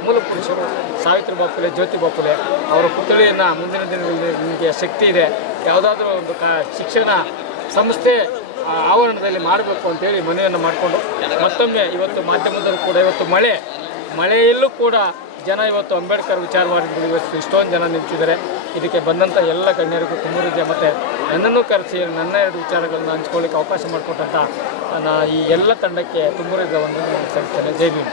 ಮೂಲ ಪುರುಷರು? ಸಾವಿತ್ರಿ ಬಾಪುಲೆ, ಜ್ಯೋತಿ ಬಾಪುಲೆ. ಅವರ ಪುತ್ಥಳಿಯನ್ನು ಮುಂದಿನ ದಿನಗಳಲ್ಲಿ ನಿಮಗೆ ಶಕ್ತಿ ಇದೆ, ಯಾವುದಾದ್ರೂ ಒಂದು ಶಿಕ್ಷಣ ಸಂಸ್ಥೆ ಆವರಣದಲ್ಲಿ ಮಾಡಬೇಕು ಅಂತೇಳಿ ಮನವಿಯನ್ನು ಮಾಡಿಕೊಂಡು, ಮತ್ತೊಮ್ಮೆ ಇವತ್ತು ಮಾಧ್ಯಮದಲ್ಲೂ ಕೂಡ ಇವತ್ತು ಮಳೆಯಲ್ಲೂ ಕೂಡ ಜನ ಇವತ್ತು ಅಂಬೇಡ್ಕರ್ ವಿಚಾರವಾಗಿ ಇವತ್ತು ಇಷ್ಟೊಂದು ಜನ ನಿಂತಿದ್ದಾರೆ. ಇದಕ್ಕೆ ಬಂದಂಥ ಎಲ್ಲ ಗಣ್ಯರಿಗೂ ತುಂಬ ಹೃದಯ, ಮತ್ತು ನನ್ನನ್ನು ಕರೆಸಿ ನನ್ನ 2 ವಿಚಾರಗಳನ್ನು ಹಂಚ್ಕೊಳ್ಳಿಕ್ಕೆ ಅವಕಾಶ ಮಾಡಿಕೊಟ್ಟಂಥ ಈ ಎಲ್ಲ ತಂಡಕ್ಕೆ ತುಂಬ ಹೃದಯ ವಂದನೆಗಳನ್ನು ಸಲ್ಲಿಸ್ತೇನೆ. ಜೈ ಭೀಮ್.